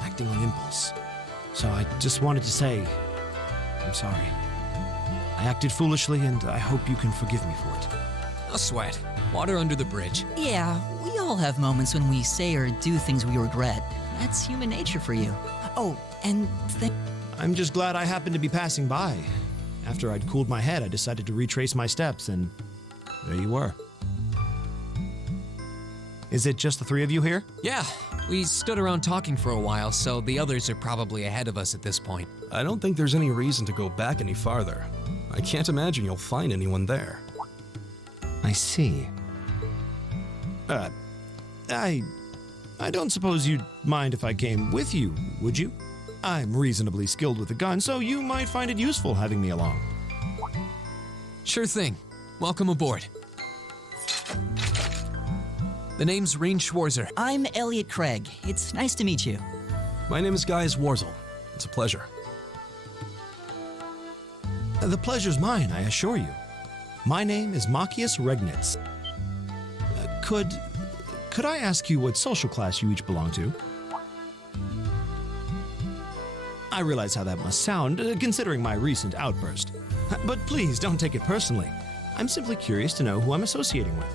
acting on impulse. So I just wanted to say, I'm sorry. I acted foolishly, and I hope you can forgive me for it. No sweat. Water under the bridge. Yeah, we all have moments when we say or do things we regret. That's human nature for you. Oh, and I'm just glad I happened to be passing by. After I'd cooled my head, I decided to retrace my steps, and there you were. Is it just the three of you here? Yeah, we stood around talking for a while, so the others are probably ahead of us at this point. I don't think there's any reason to go back any farther. I can't imagine you'll find anyone there. I see. I don't suppose you'd mind if I came with you, would you? I'm reasonably skilled with a gun, so you might find it useful having me along. Sure thing. Welcome aboard. The name's Reen Schwarzer. I'm Elliot Craig. It's nice to meet you. My name is Gaius Warzel. It's a pleasure. The pleasure's mine, I assure you. My name is Machias Regnitz. Could I ask you what social class you each belong to? I realize how that must sound, considering my recent outburst. But please don't take it personally. I'm simply curious to know who I'm associating with.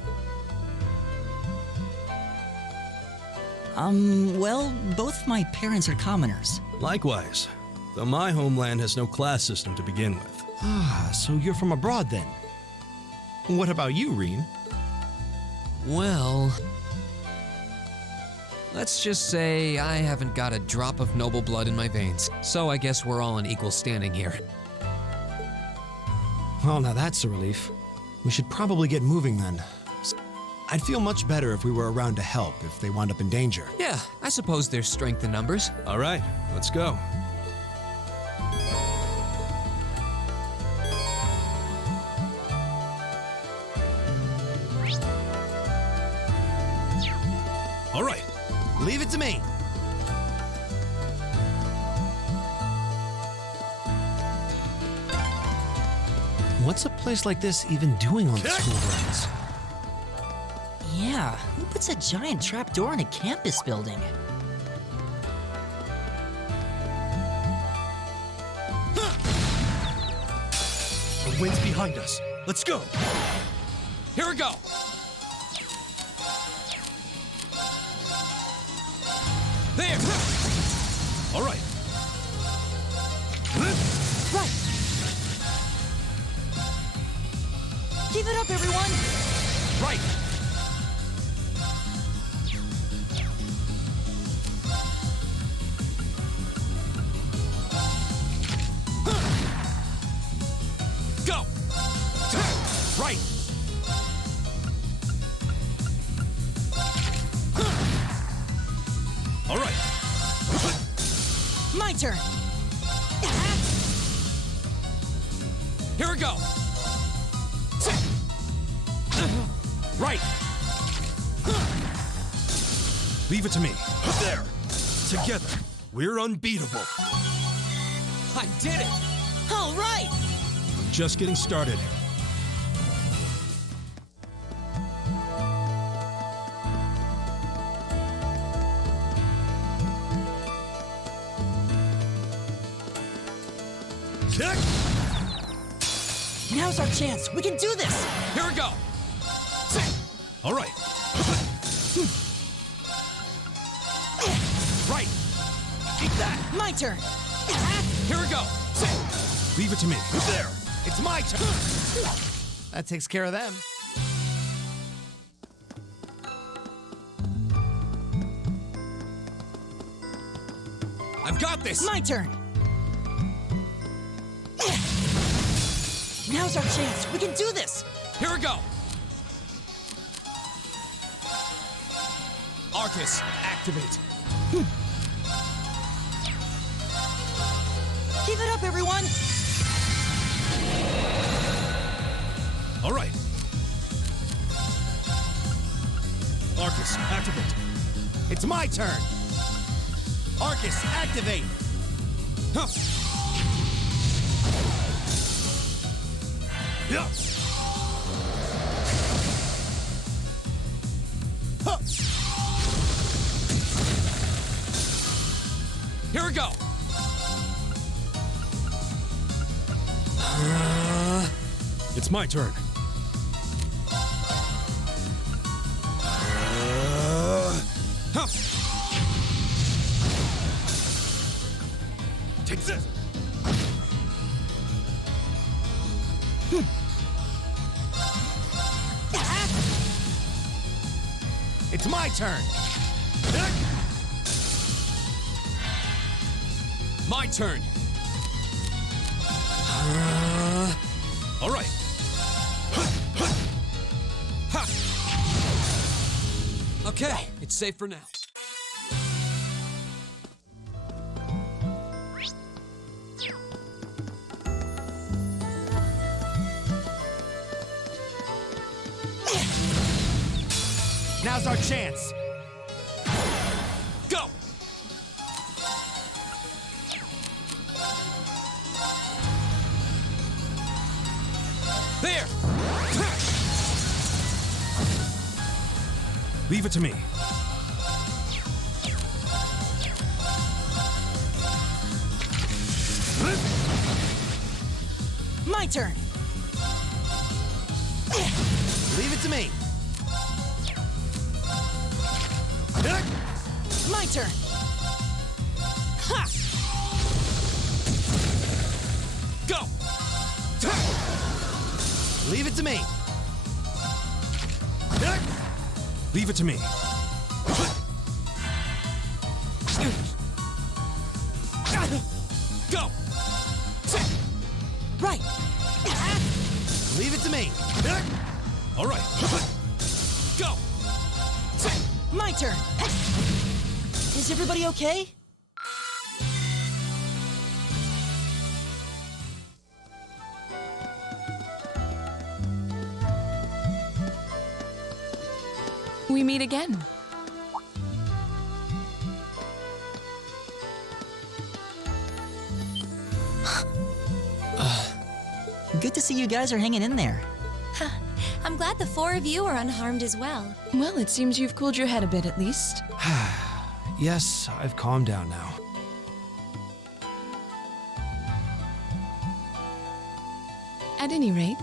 Well, both my parents are commoners. Likewise, though my homeland has no class system to begin with. Ah, so you're from abroad then? What about you, Reen? Well, let's just say I haven't got a drop of noble blood in my veins, so I guess we're all in equal standing here. Well, now that's a relief. We should probably get moving then. I'd feel much better if we were around to help if they wound up in danger. Yeah, I suppose there's strength in numbers. All right, let's go. All right, leave it to me. What's a place like this even doing on the school grounds? Yeah, who puts a giant trapdoor in a campus building? The wind's behind us. Let's go. Here we go. There. All right. Right. Give it up, everyone. Right. Go. Right. All right. My turn. Here we go. Right. Leave it to me. There. Together, we're unbeatable. I did it. All right. I'm just getting started. Kick! Now's our chance. We can do this. Here we go. All right. Right. Eat that. My turn. Here we go. Leave it to me. There. It's my turn. That takes care of them. I've got this. My turn. Now's our chance. We can do this. Here we go. Arcus, activate. Give it up, everyone. All right. Arcus, activate. It's my turn. Arcus, activate. Huh. Yeah. Huh. Here we go. It's my turn. Huh. Take this. It's my turn. My turn. All right. Ha. Okay, it's safe for now. Now's our chance. Go. There. Leave it to me. My turn! Leave it to me. My turn! Ha! Go! Leave it to me. Leave it to me. Go! Right! Leave it to me. All right. Go! My turn! Is everybody okay? We meet again. Good to see you guys are hanging in there. I'm glad the four of you are unharmed as well. Well, it seems you've cooled your head a bit at least. Yes, I've calmed down now. At any rate,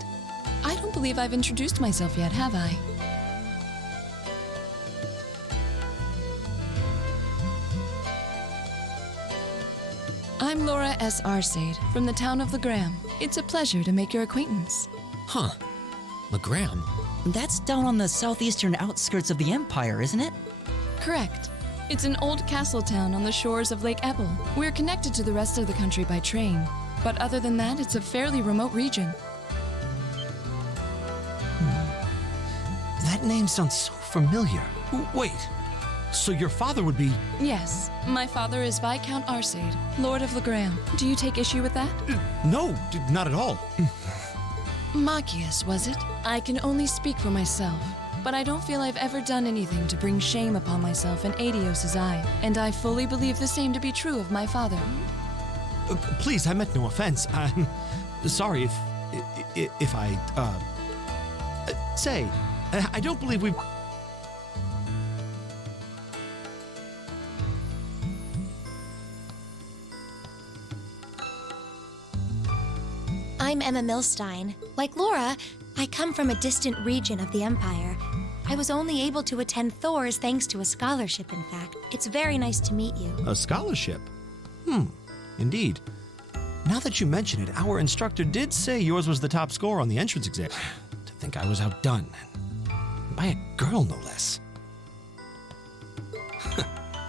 I don't believe I've introduced myself yet, have I? I'm Laura S. Arcade from the town of Legram. It's a pleasure to make your acquaintance. Huh. Legram? That's down on the southeastern outskirts of the Empire, isn't it? Correct. It's an old castle town on the shores of Lake Ebble. We're connected to the rest of the country by train, but other than that, it's a fairly remote region. That name sounds so familiar. Wait, so your father would be... Yes, my father is Viscount Arcade, Lord of Legram. Do you take issue with that? No, not at all. Machias, was it? I can only speak for myself, but I don't feel I've ever done anything to bring shame upon myself in Adios's eye, and I fully believe the same to be true of my father. Please, I meant no offense. I'm sorry if I, say, I don't believe we... I'm Emma Milstein. Like Laura, I come from a distant region of the Empire. I was only able to attend Thor's thanks to a scholarship, in fact. It's very nice to meet you. A scholarship? Indeed. Now that you mention it, our instructor did say yours was the top score on the entrance exam. To think I was outdone. By a girl, no less.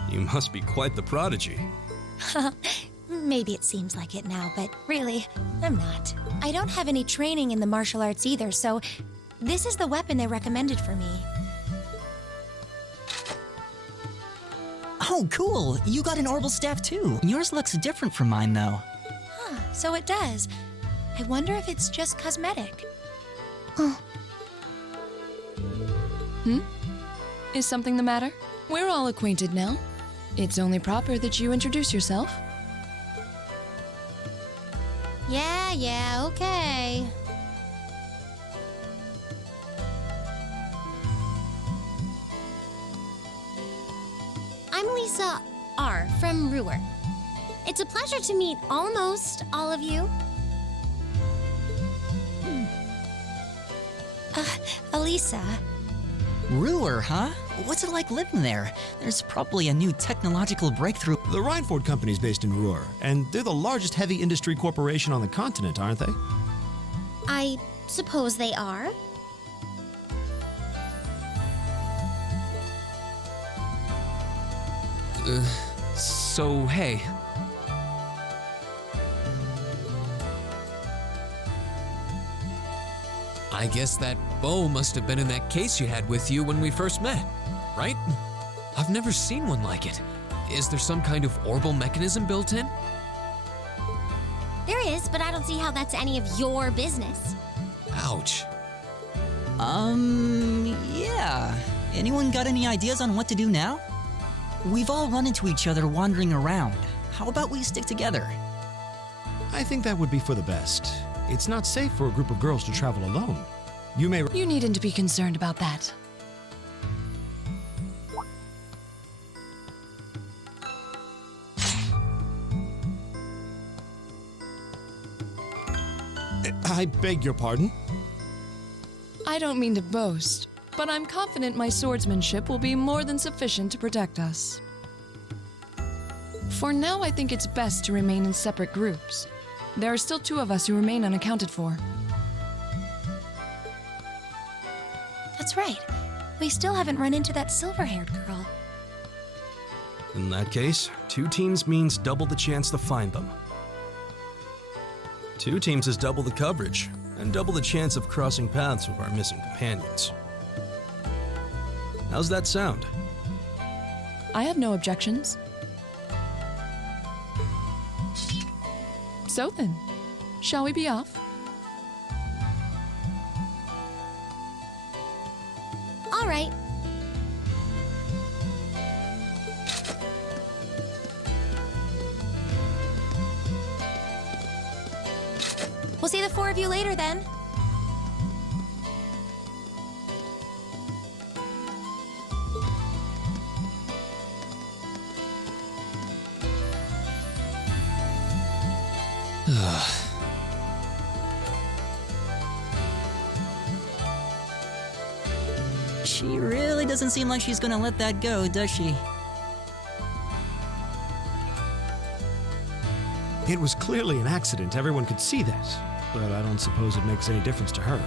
You must be quite the prodigy. Maybe it seems like it now, but really, I'm not. I don't have any training in the martial arts either, so this is the weapon they recommended for me. Oh, cool! You got an orbital staff too. Yours looks different from mine, though. Huh, so it does. I wonder if it's just cosmetic. Is something the matter? We're all acquainted now. It's only proper that you introduce yourself. Yeah, okay. I'm Lisa R. from Ruhr. It's a pleasure to meet almost all of you. Elisa. Ruhr, huh? What's it like living there? There's probably a new technological breakthrough. The Reinford Company's based in Ruhr, and they're the largest heavy industry corporation on the continent, aren't they? I suppose they are. So, hey. I guess that bow must have been in that case you had with you when we first met, right? I've never seen one like it. Is there some kind of orbital mechanism built in? There is, but I don't see how that's any of your business. Ouch. Yeah. Anyone got any ideas on what to do now? We've all run into each other wandering around. How about we stick together? I think that would be for the best. It's not safe for a group of girls to travel alone. You needn't to be concerned about that. I beg your pardon? I don't mean to boast, but I'm confident my swordsmanship will be more than sufficient to protect us. For now, I think it's best to remain in separate groups. There are still 2 of us who remain unaccounted for. That's right. We still haven't run into that silver-haired girl. In that case, 2 teams means double the chance to find them. 2 teams is double the coverage, and double the chance of crossing paths with our missing companions. How's that sound? I have no objections. So then, shall we be off? All right. We'll see the 4 of you later then. She really doesn't seem like she's gonna let that go, does she? It was clearly an accident, everyone could see that, but I don't suppose it makes any difference to her.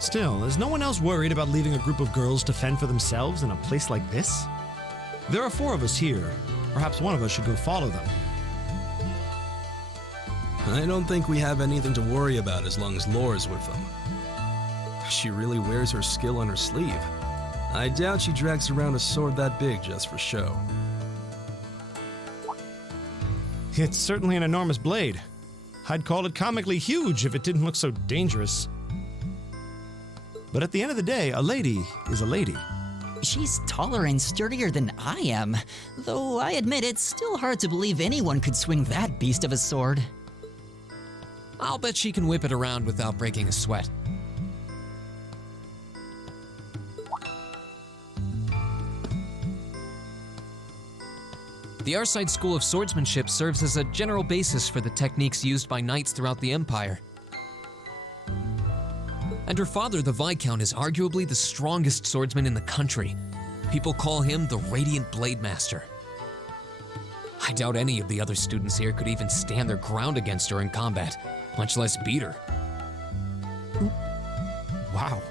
Still, is no one else worried about leaving a group of girls to fend for themselves in a place like this? There are 4 of us here. Perhaps one of us should go follow them. I don't think we have anything to worry about as long as Laura's with them. She really wears her skill on her sleeve. I doubt she drags around a sword that big just for show. It's certainly an enormous blade. I'd call it comically huge if it didn't look so dangerous. But at the end of the day, a lady is a lady. She's taller and sturdier than I am, though I admit it's still hard to believe anyone could swing that beast of a sword. I'll bet she can whip it around without breaking a sweat. The Arside School of Swordsmanship serves as a general basis for the techniques used by knights throughout the Empire. And her father, the Viscount, is arguably the strongest swordsman in the country. People call him the Radiant Blade Master. I doubt any of the other students here could even stand their ground against her in combat, much less beat her. Wow.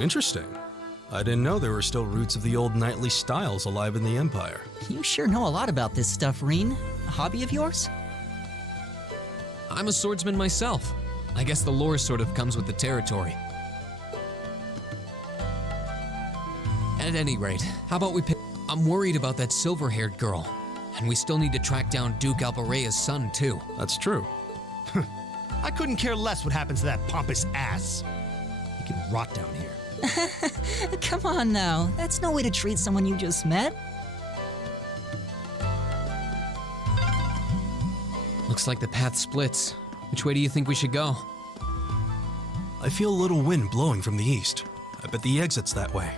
Interesting. I didn't know there were still roots of the old knightly styles alive in the Empire. You sure know a lot about this stuff, Reen. A hobby of yours? I'm a swordsman myself. I guess the lore sort of comes with the territory. At any rate, how about we pick... I'm worried about that silver-haired girl. And we still need to track down Duke Albarea's son, too. That's true. I couldn't care less what happens to that pompous ass. He can rot down here. Come on now, that's no way to treat someone you just met. Looks like the path splits. Which way do you think we should go? I feel a little wind blowing from the east. I bet the exit's that way.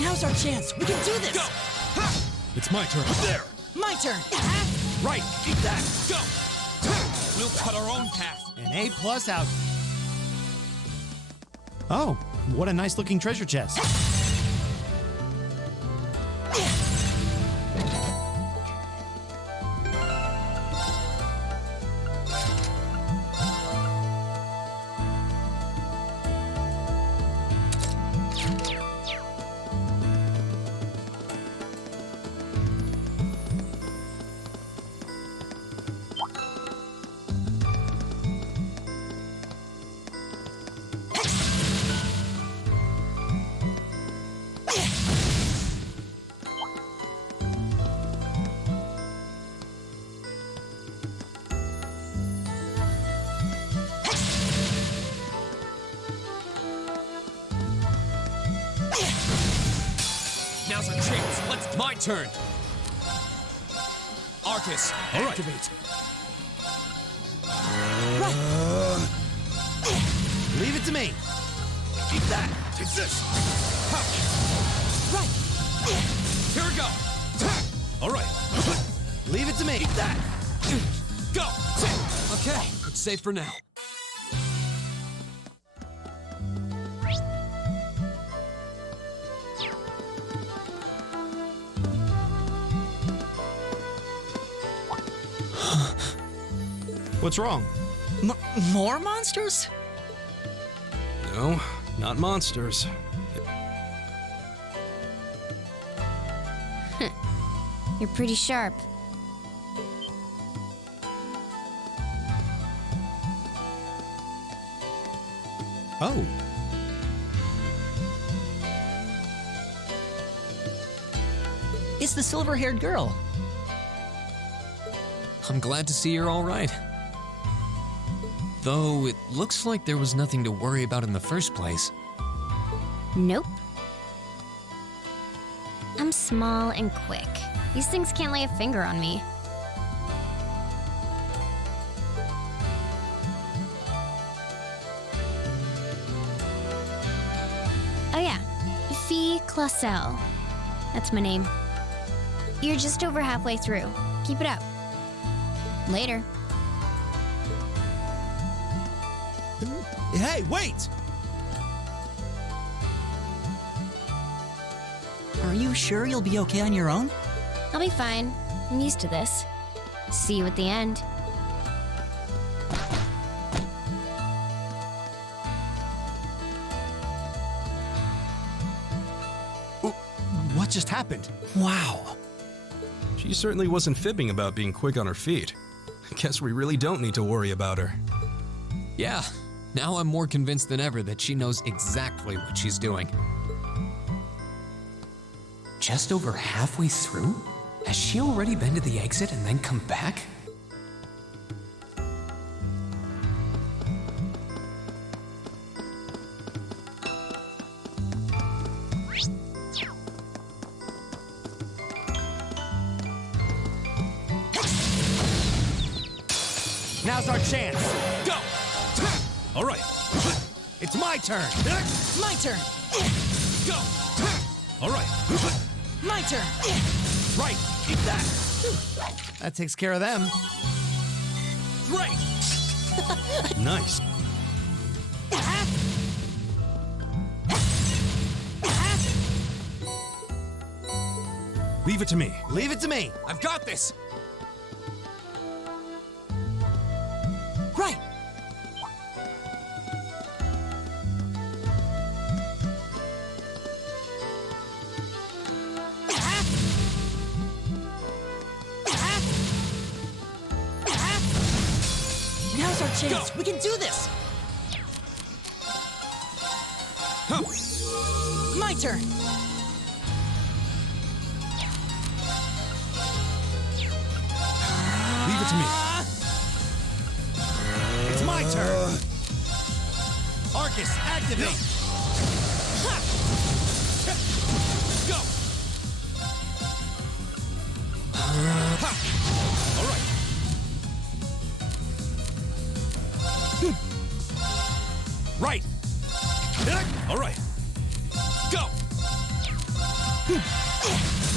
Now's our chance. We can do this. Go! It's my turn. There. My turn. Right. Eat that. Go! We'll cut our own path. An A+ out. Oh, what a nice looking treasure chest. turn. Arcus, activate. Leave it to me. Keep that. It's this. Right. Here we go. All right. Leave it to me. Keep that. Go. Okay, it's safe for now. What's wrong? More monsters? No, not monsters. You're pretty sharp. Oh. It's the silver-haired girl. I'm glad to see you're all right. Though it looks like there was nothing to worry about in the first place. Nope. I'm small and quick. These things can't lay a finger on me. Oh yeah, Fee Clausel. That's my name. You're just over halfway through. Keep it up. Later. Hey, wait! Are you sure you'll be okay on your own? I'll be fine. I'm used to this. See you at the end. What just happened? Wow. She certainly wasn't fibbing about being quick on her feet. Guess we really don't need to worry about her. Yeah, now I'm more convinced than ever that she knows exactly what she's doing. Just over halfway through? Has she already been to the exit and then come back? Now's our chance. Go! All right. It's my turn. My turn. Go! All right. My turn. Right. Keep that. That takes care of them. Great! Nice. Leave it to me. Leave it to me. I've got this! Right. Now's our chance. Go. We can do this. My turn. Leave it to me. It's my turn. Arcus, activate. Go! All right. Right. All right. Go!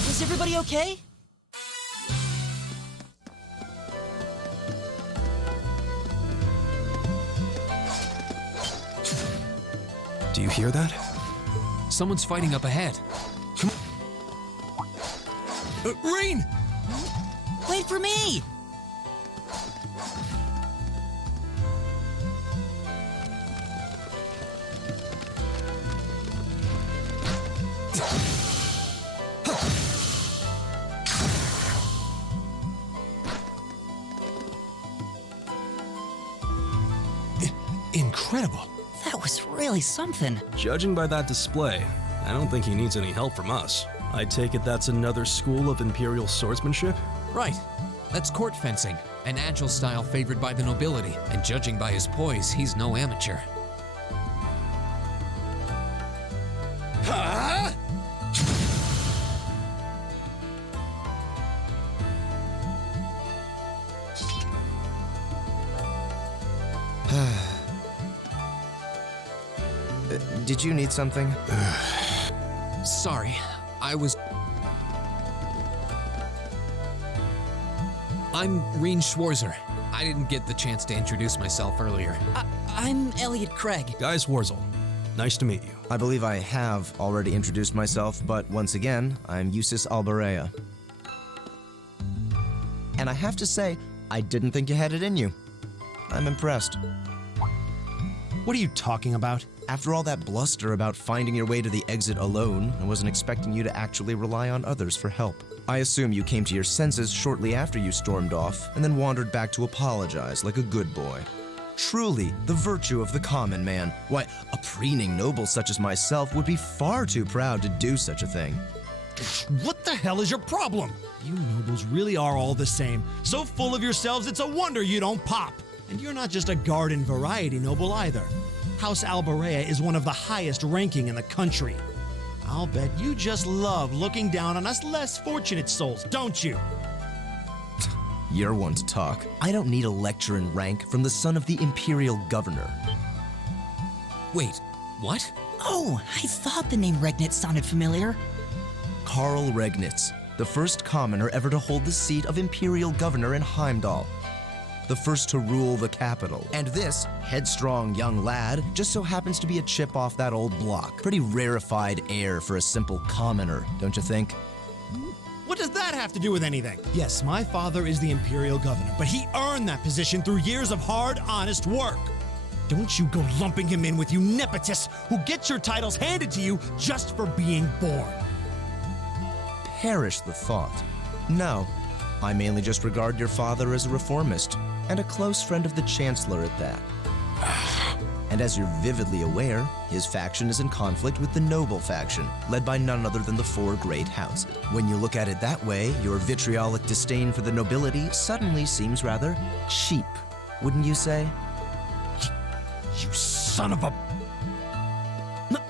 Is everybody okay? Do you hear that? Someone's fighting up ahead. Rain! Wait for me! Incredible. That was really something. Judging by that display, I don't think he needs any help from us. I take it that's another school of Imperial swordsmanship? Right. That's court fencing, an agile style favored by the nobility, and judging by his poise, he's no amateur. Did you need something? Sorry, I'm Reen Schwarzer. I didn't get the chance to introduce myself earlier. I'm Elliot Craig. Guys Warzel. Nice to meet you. I believe I have already introduced myself, but once again, I'm Asus Alberea. And I have to say, I didn't think you had it in you. I'm impressed. What are you talking about? After all that bluster about finding your way to the exit alone, I wasn't expecting you to actually rely on others for help. I assume you came to your senses shortly after you stormed off, and then wandered back to apologize like a good boy. Truly, the virtue of the common man. Why, a preening noble such as myself would be far too proud to do such a thing. What the hell is your problem? You nobles really are all the same. So full of yourselves, it's a wonder you don't pop. And you're not just a garden variety noble either. House Alberea is one of the highest ranking in the country. I'll bet you just love looking down on us less fortunate souls, don't you? You're one to talk. I don't need a lecture in rank from the son of the Imperial Governor. Wait, what? Oh, I thought the name Regnitz sounded familiar. Karl Regnitz, the first commoner ever to hold the seat of Imperial Governor in Heimdall. The first to rule the capital. And this headstrong young lad just so happens to be a chip off that old block. Pretty rarefied air for a simple commoner, don't you think? What does that have to do with anything? Yes, my father is the Imperial Governor, but he earned that position through years of hard, honest work. Don't you go lumping him in with you nepotists who get your titles handed to you just for being born. Perish the thought. No, I mainly just regard your father as a reformist, and a close friend of the Chancellor at that. And as you're vividly aware, his faction is in conflict with the noble faction, led by none other than the four great houses. When you look at it that way, your vitriolic disdain for the nobility suddenly seems rather cheap, wouldn't you say? You son of a...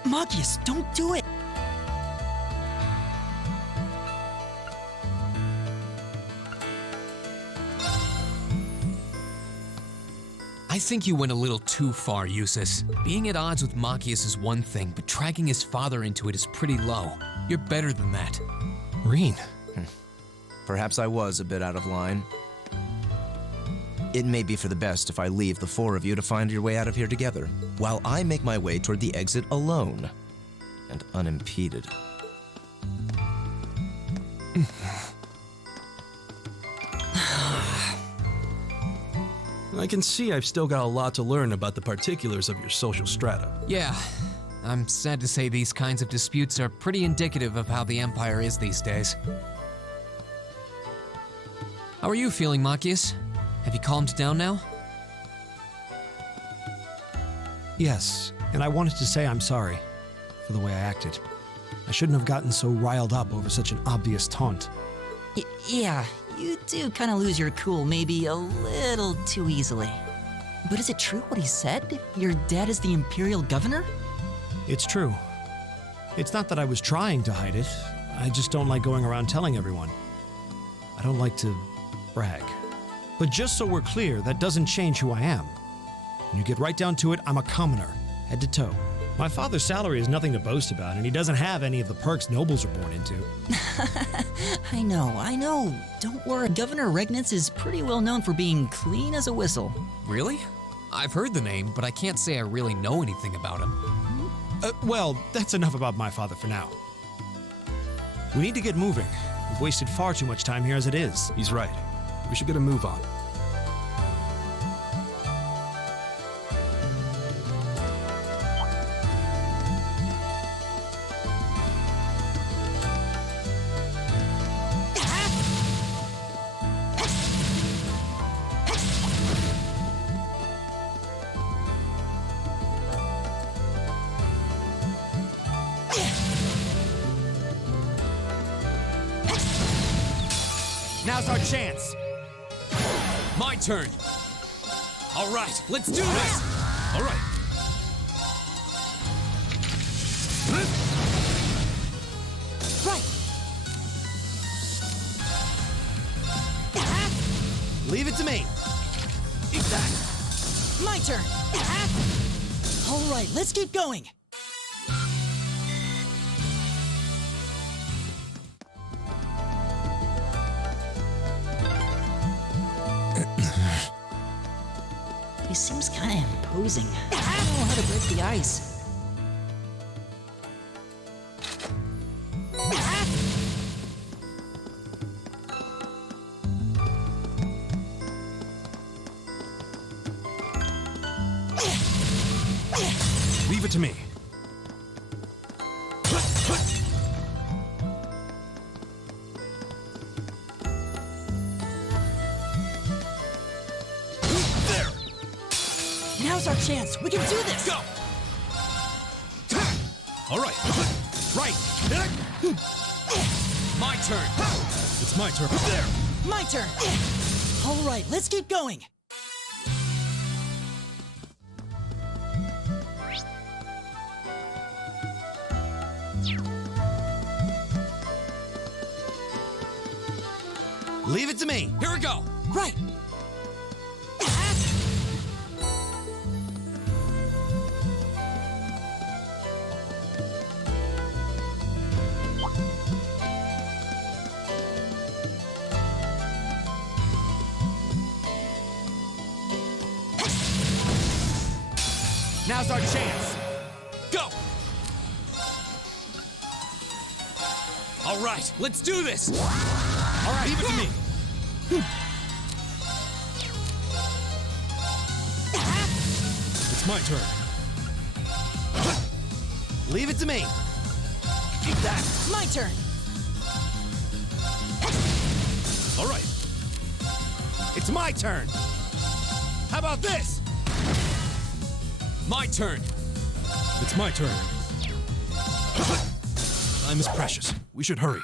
Magius, don't do it! I think you went a little too far, Asus. Being at odds with Machias is one thing, but dragging his father into it is pretty low. You're better than that. Reen. Perhaps I was a bit out of line. It may be for the best if I leave the four of you to find your way out of here together, while I make my way toward the exit alone and unimpeded. I can see I've still got a lot to learn about the particulars of your social strata. Yeah, I'm sad to say these kinds of disputes are pretty indicative of how the Empire is these days. How are you feeling, Machias? Have you calmed down now? Yes, and I wanted to say I'm sorry for the way I acted. I shouldn't have gotten so riled up over such an obvious taunt. Yeah, you do kind of lose your cool maybe a little too easily. But is it true what he said? Your dad is the Imperial Governor? It's true. It's not that I was trying to hide it. I just don't like going around telling everyone. I don't like to brag. But just so we're clear, that doesn't change who I am. When you get right down to it, I'm a commoner, head to toe. My father's salary is nothing to boast about, and he doesn't have any of the perks nobles are born into. I know. Don't worry, Governor Regnitz is pretty well known for being clean as a whistle. Really? I've heard the name, but I can't say I really know anything about him. Well, that's enough about my father for now. We need to get moving. We've wasted far too much time here as it is. He's right. We should get a move on. Now's our chance. My turn. All right, let's do this. All right. Right. Leave it to me. Eat that. My turn. All right, let's keep going. He seems kind of imposing. I don't know how to break the ice. Leave it to me. There! Now's our chance. We can do this. Go! All right. Right. My turn. It's my turn. There! My turn. All right, let's keep going. Leave it to me. Here we go. Right. Now's our chance. Go. All right, let's do this. All right, leave it to me. It's my turn. Leave it to me. Keep that. My turn. All right. It's my turn. How about this? My turn. It's my turn. Time is precious. We should hurry.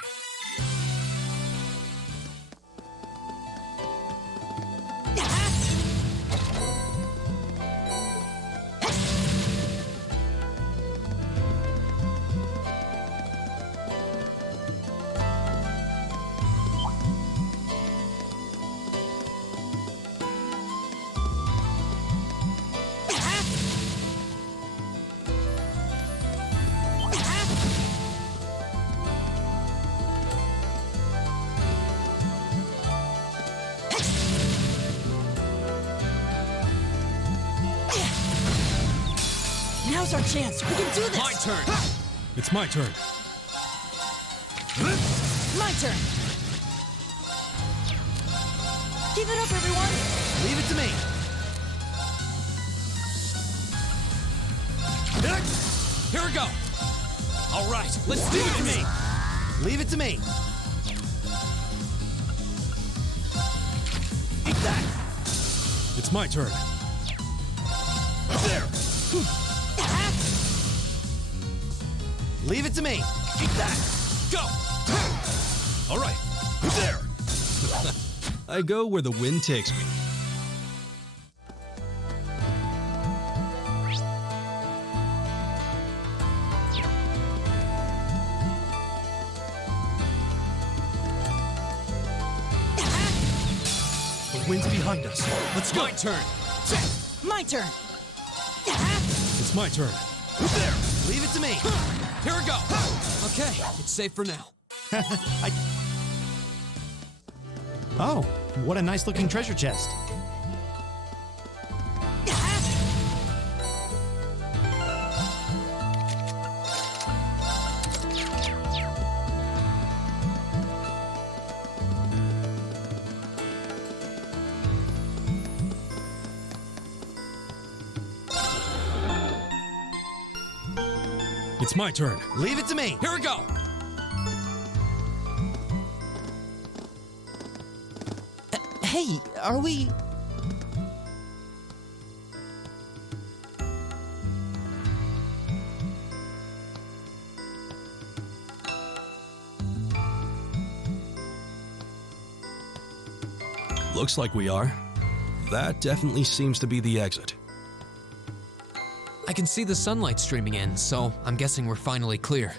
Now's our chance. We can do this. My turn. It's my turn. My turn. Give it up, everyone. Leave it to me. Here we go. All right, let's do it to me. Leave it to me. Eat that. It's my turn. There. Leave it to me. Eat that. Go. All right. There. I go where the wind takes me. The wind's behind us. Let's go. My turn. My turn. It's my turn. There. Leave it to me. Here we go. Okay, it's safe for now. Oh, what a nice looking treasure chest. It's my turn. Leave it to me. Here we go. Hey, are we... Looks like we are. That definitely seems to be the exit. I can see the sunlight streaming in, so I'm guessing we're finally clear.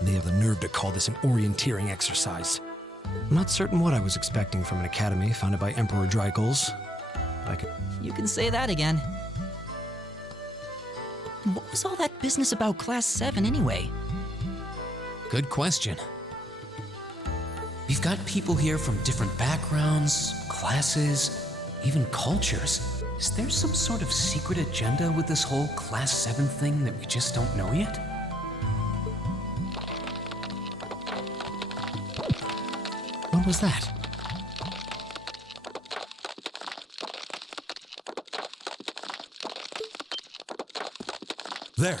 They have the nerve to call this an orienteering exercise. I'm not certain what I was expecting from an academy founded by Emperor Drykuls. You can say that again. What was all that business about Class 7 anyway? Good question. We've got people here from different backgrounds, classes, even cultures. Is there some sort of secret agenda with this whole Class 7 thing that we just don't know yet? What was that? There.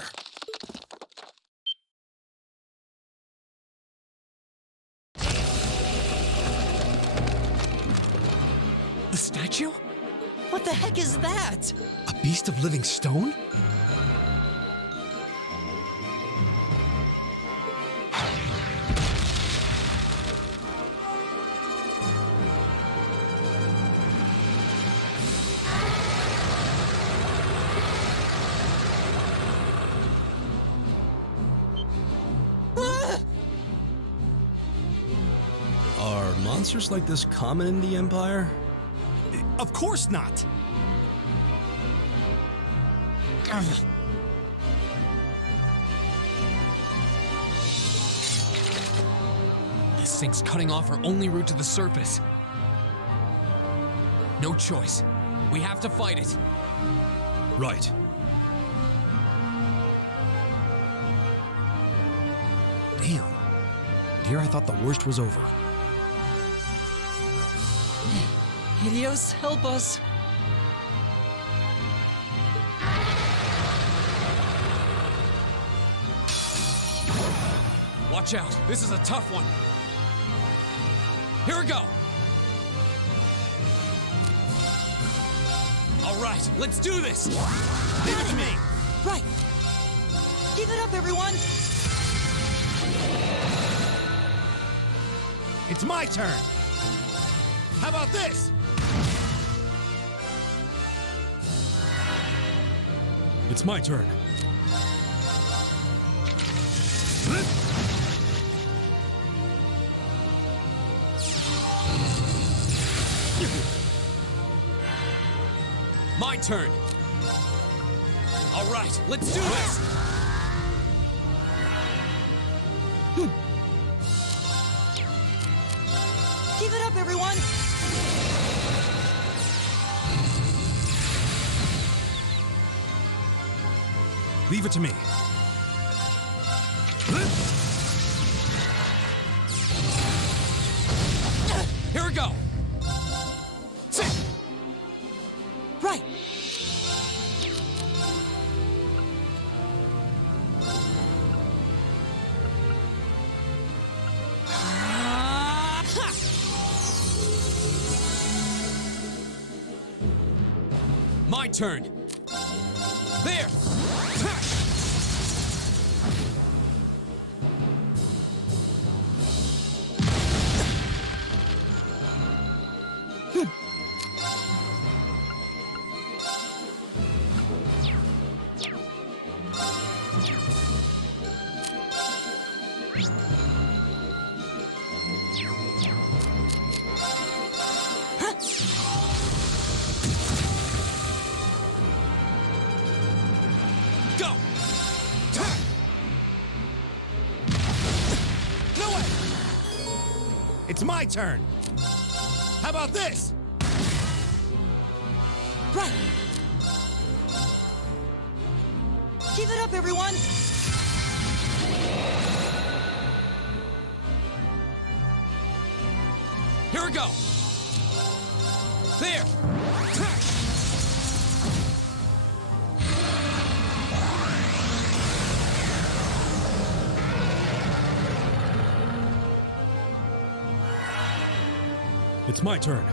The statue? What the heck is that? A beast of living stone? Are monsters like this common in the Empire? Of course not! This thing's cutting off our only route to the surface. No choice. We have to fight it. Right. Damn. And here I thought the worst was over. Helios, help us! Watch out. This is a tough one. Here we go. All right, let's do this. Leave it to me. Right. Give it up, everyone! It's my turn. How about this? It's my turn. My turn. All right, let's do this. Give it up, everyone! Leave it to me. Here we go. Sit. Right. My turn. There. Go! No way! It's my turn. How about this? Right. Give it up, everyone! Here we go. There. It's my turn.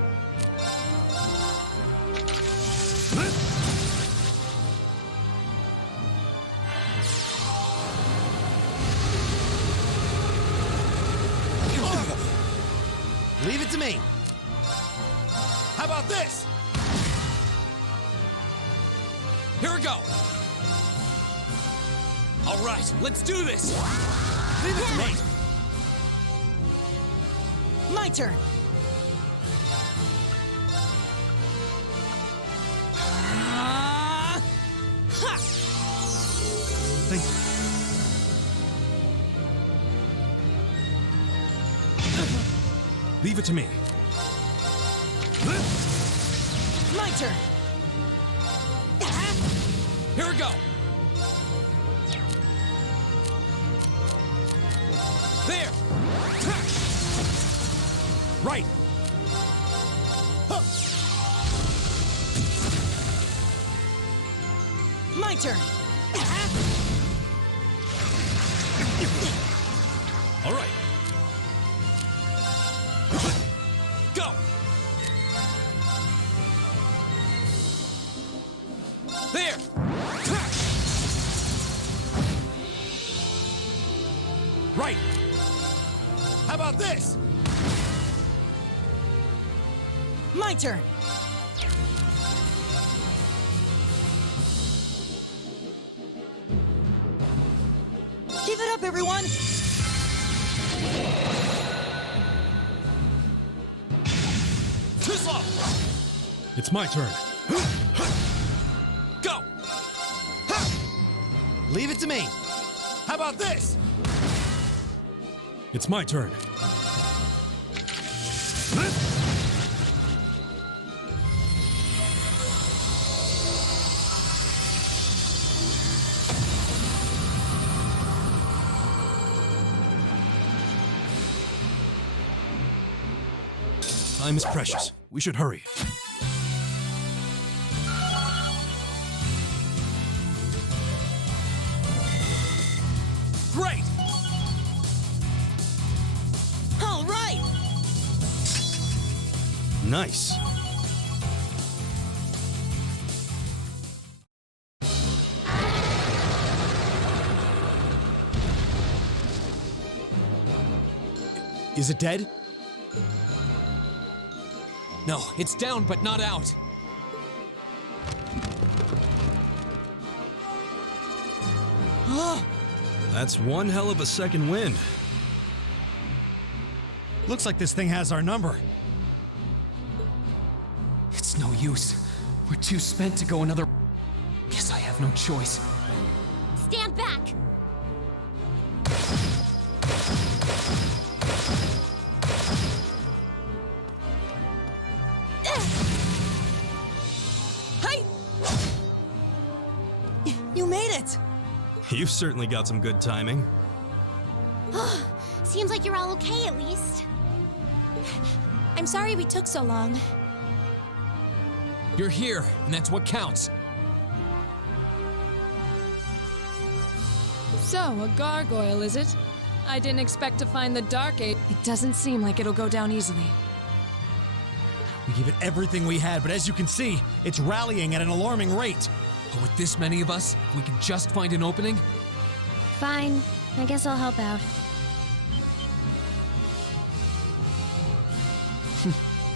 Leave it to me. How about this? Here we go. All right, let's do this. Leave it to me. My turn. Ha! Thank you. Leave it to me. My turn. Here we go. There. Right. My turn. All right. Go. There. Right. How about this? My turn. Give it up, everyone. Too slow. It's my turn. Go. Leave it to me. How about this? It's my turn. Time is precious. We should hurry. Great. All right. Nice. Is it dead? No, it's down but not out. That's one hell of a second wind. Looks like this thing has our number. It's no use. We're too spent to go another. Guess I have no choice. Stand back! Hey! You made it! You've certainly got some good timing. Seems like you're all okay at least. I'm sorry we took so long. You're here, and that's what counts. So, a gargoyle, is it? I didn't expect to find the Dark Age. It doesn't seem like it'll go down easily. We gave it everything we had, but as you can see, it's rallying at an alarming rate. But with this many of us, if we can just find an opening. Fine. I guess I'll help out.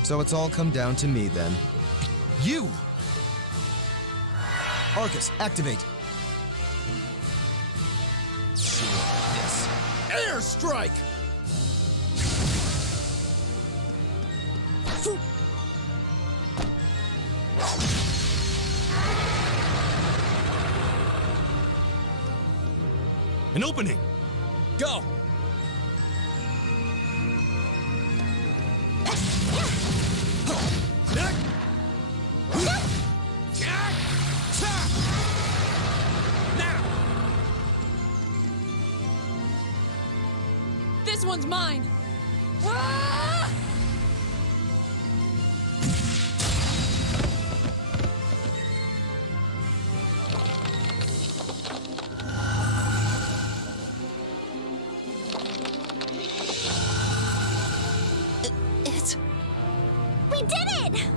So it's all come down to me then. You! Arcus, activate. This. Airstrike! An opening! Go! Now! This one's mine! Ah! We did it!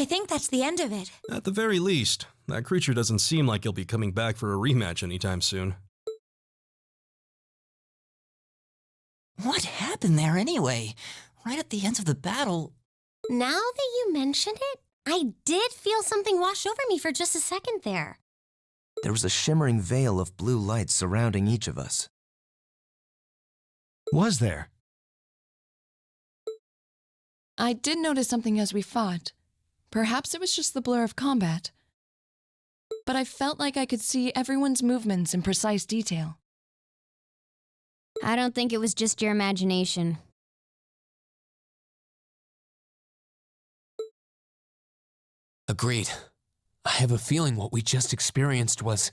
I think that's the end of it. At the very least, that creature doesn't seem like he'll be coming back for a rematch anytime soon. What happened there anyway? Right at the end of the battle. Now that you mention it, I did feel something wash over me for just a second there. There was a shimmering veil of blue light surrounding each of us. Was there? I did notice something as we fought. Perhaps it was just the blur of combat. But I felt like I could see everyone's movements in precise detail. I don't think it was just your imagination. Agreed. I have a feeling what we just experienced was...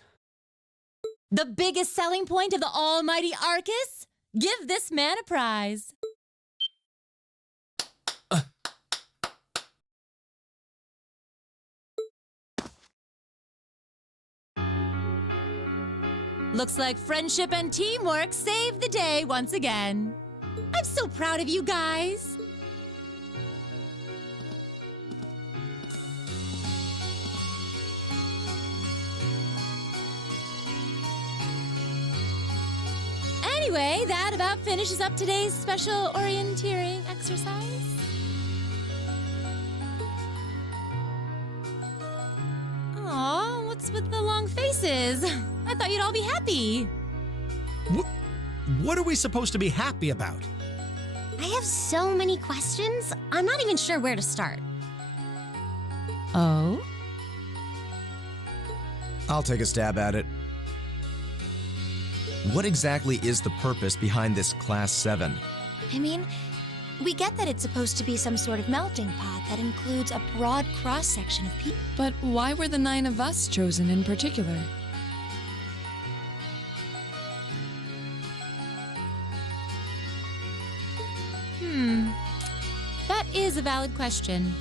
The biggest selling point of the almighty Arcus? Give this man a prize. Looks like friendship and teamwork saved the day once again. I'm so proud of you guys. Anyway, that about finishes up today's special orienteering exercise. Aw, what's with the long faces? I thought you'd all be happy. What are we supposed to be happy about? I have so many questions, I'm not even sure where to start. Oh? I'll take a stab at it. What exactly is the purpose behind this Class 7? I mean, we get that it's supposed to be some sort of melting pot that includes a broad cross-section of people. But why were the 9 of us chosen in particular? That is a valid question.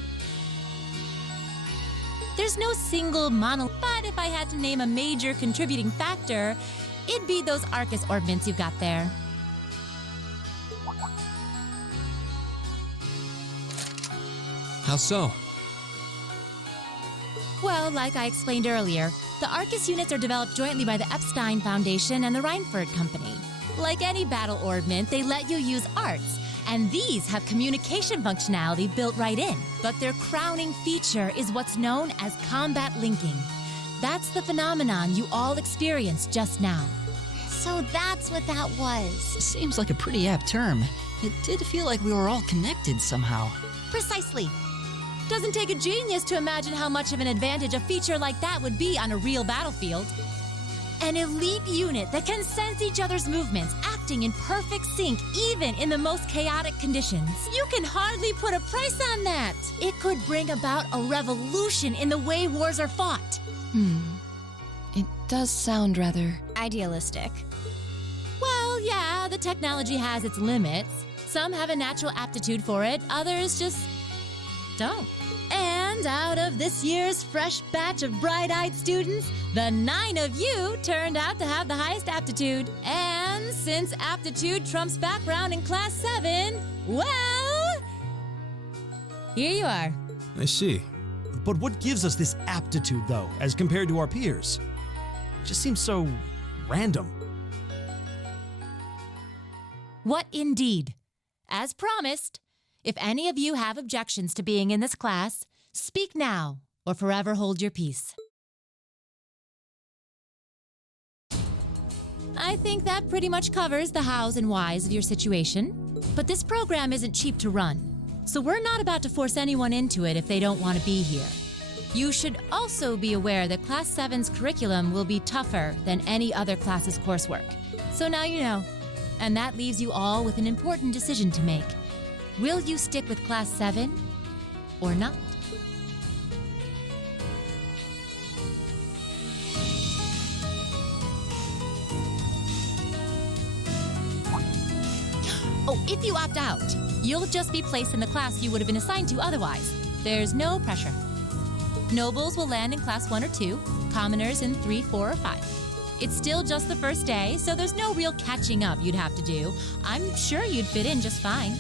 There's no single but if I had to name a major contributing factor, it'd be those Arcus orbments you've got there. How so? Well, like I explained earlier, the Arcus units are developed jointly by the Epstein Foundation and the Reinford Company. Like any battle orbment, they let you use arts, and these have communication functionality built right in. But their crowning feature is what's known as combat linking. That's the phenomenon you all experienced just now. So that's what that was. Seems like a pretty apt term. It did feel like we were all connected somehow. Precisely. Doesn't take a genius to imagine how much of an advantage a feature like that would be on a real battlefield. An elite unit that can sense each other's movements, acting in perfect sync even in the most chaotic conditions. You can hardly put a price on that. It could bring about a revolution in the way wars are fought. It does sound rather idealistic. Well, yeah, the technology has its limits. Some have a natural aptitude for it, others just don't. And out of this year's fresh batch of bright-eyed students, the 9 of you turned out to have the highest aptitude. And since aptitude trumps background in Class 7, well, here you are. I see. But what gives us this aptitude, though, as compared to our peers? It just seems so random. What indeed? As promised, if any of you have objections to being in this class, speak now or forever hold your peace. I think that pretty much covers the hows and whys of your situation. But this program isn't cheap to run, so we're not about to force anyone into it if they don't want to be here. You should also be aware that Class 7's curriculum will be tougher than any other class's coursework. So now you know. And that leaves you all with an important decision to make. Will you stick with Class 7 or not? Oh, if you opt out, you'll just be placed in the class you would have been assigned to otherwise. There's no pressure. Nobles will land in Class 1 or 2, commoners in 3, 4, or 5. It's still just the first day, so there's no real catching up you'd have to do. I'm sure you'd fit in just fine.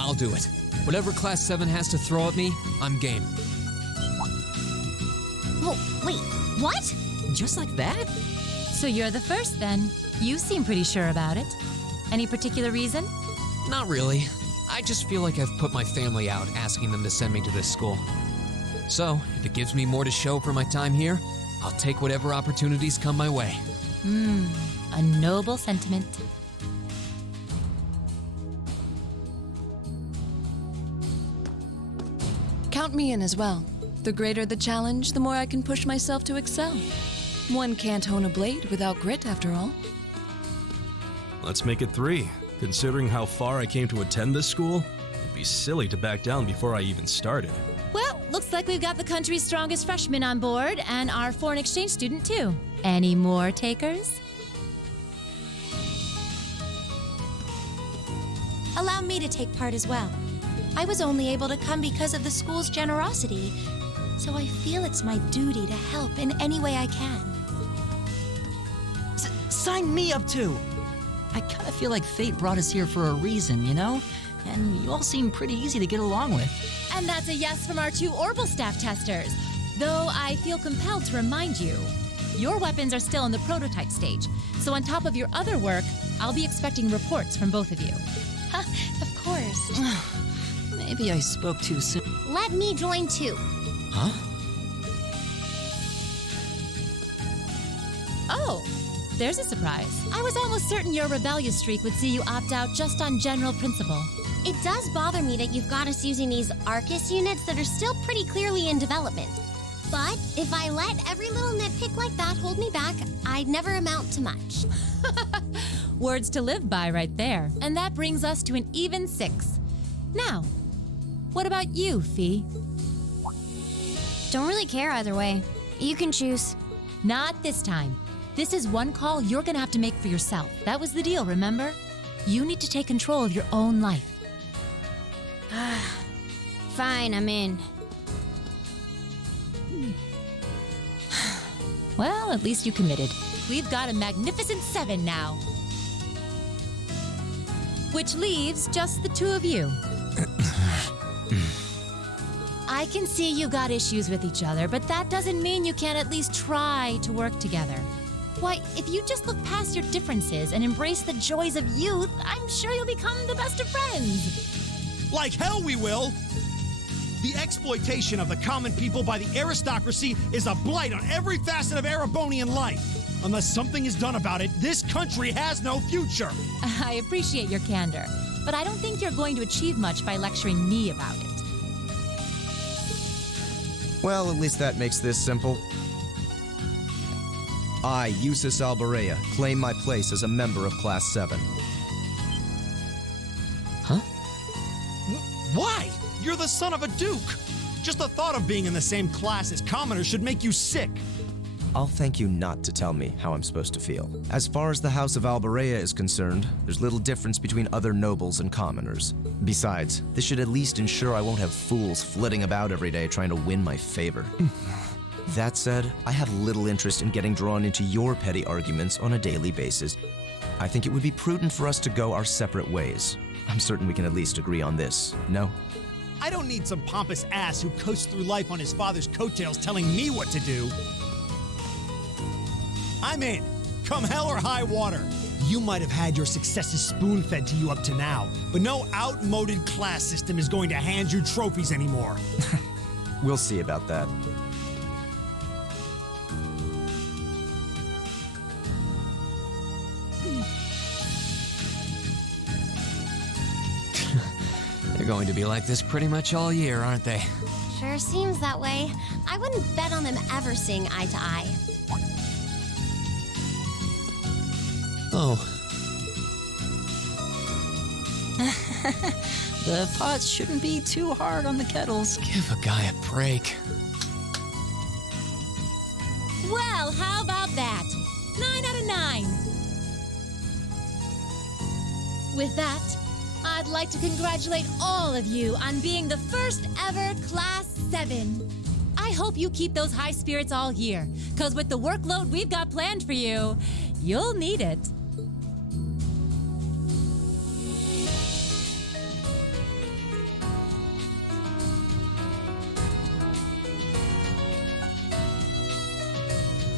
I'll do it. Whatever Class 7 has to throw at me, I'm game. Oh, wait, what? Just like that? So you're the first then. You seem pretty sure about it. Any particular reason? Not really. I just feel like I've put my family out asking them to send me to this school. So, if it gives me more to show for my time here, I'll take whatever opportunities come my way. A noble sentiment. Count me in as well. The greater the challenge, the more I can push myself to excel. One can't hone a blade without grit, after all. Let's make it 3. Considering how far I came to attend this school, it'd be silly to back down before I even started. Well, looks like we've got the country's strongest freshman on board, and our foreign exchange student, too. Any more takers? Allow me to take part as well. I was only able to come because of the school's generosity, so I feel it's my duty to help in any way I can. Sign me up too! I kind of feel like fate brought us here for a reason, you know? And you all seem pretty easy to get along with. And that's a yes from our 2 Orbital staff testers. Though I feel compelled to remind you, your weapons are still in the prototype stage. So on top of your other work, I'll be expecting reports from both of you. Of course. Maybe I spoke too soon. Let me join too. Huh? Oh, there's a surprise. I was almost certain your rebellious streak would see you opt out just on general principle. It does bother me that you've got us using these Arcus units that are still pretty clearly in development. But if I let every little nitpick like that hold me back, I'd never amount to much. Words to live by right there. And that brings us to an even 6. Now, what about you, Fee? Don't really care either way. You can choose. Not this time. This is one call you're gonna have to make for yourself. That was the deal, remember? You need to take control of your own life. Fine, I'm in. Well, at least you committed. We've got a magnificent 7 now. Which leaves just the 2 of you. I can see you got issues with each other, but that doesn't mean you can't at least try to work together. Why, if you just look past your differences and embrace the joys of youth, I'm sure you'll become the best of friends. Like hell we will! The exploitation of the common people by the aristocracy is a blight on every facet of Erebonian life. Unless something is done about it, this country has no future. I appreciate your candor, but I don't think you're going to achieve much by lecturing me about it. Well, at least that makes this simple. I, Asus Alberea, claim my place as a member of Class 7. Huh? Why? You're the son of a duke! Just the thought of being in the same class as commoners should make you sick. I'll thank you not to tell me how I'm supposed to feel. As far as the House of Alberea is concerned, there's little difference between other nobles and commoners. Besides, this should at least ensure I won't have fools flitting about every day trying to win my favor. That said, I have little interest in getting drawn into your petty arguments on a daily basis. I think it would be prudent for us to go our separate ways. I'm certain we can at least agree on this, no? I don't need some pompous ass who coasts through life on his father's coattails telling me what to do. I'm in. Come hell or high water. You might have had your successes spoon-fed to you up to now, but no outmoded class system is going to hand you trophies anymore. We'll see about that. They're going to be like this pretty much all year, aren't they? Sure seems that way. I wouldn't bet on them ever seeing eye to eye. Oh. The pots shouldn't be too hard on the kettles. Give a guy a break. Well, how about that? 9 out of 9. With that, I'd like to congratulate all of you on being the first ever Class 7. I hope you keep those high spirits all year, because with the workload we've got planned for you, you'll need it.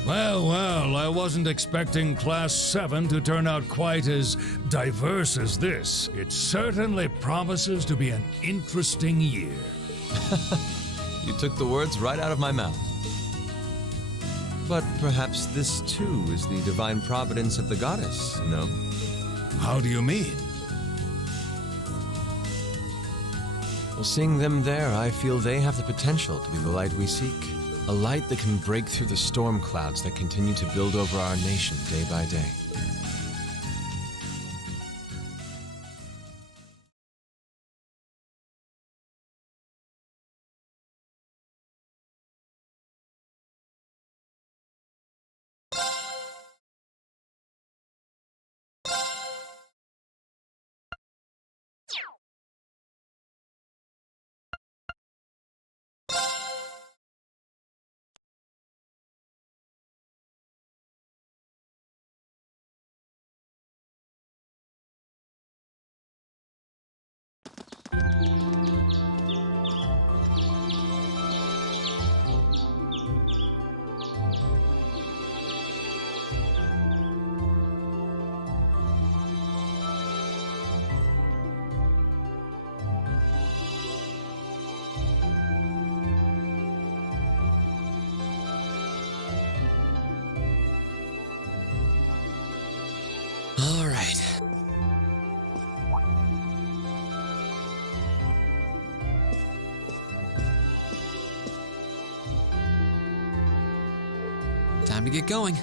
Well, I wasn't expecting Class 7 to turn out quite as diverse as this. It certainly promises to be an interesting year. You took the words right out of my mouth. But perhaps this too is the divine providence of the goddess, no? How do you mean? Well, seeing them there, I feel they have the potential to be the light we seek. A light that can break through the storm clouds that continue to build over our nation day by day. All right. Time to get going.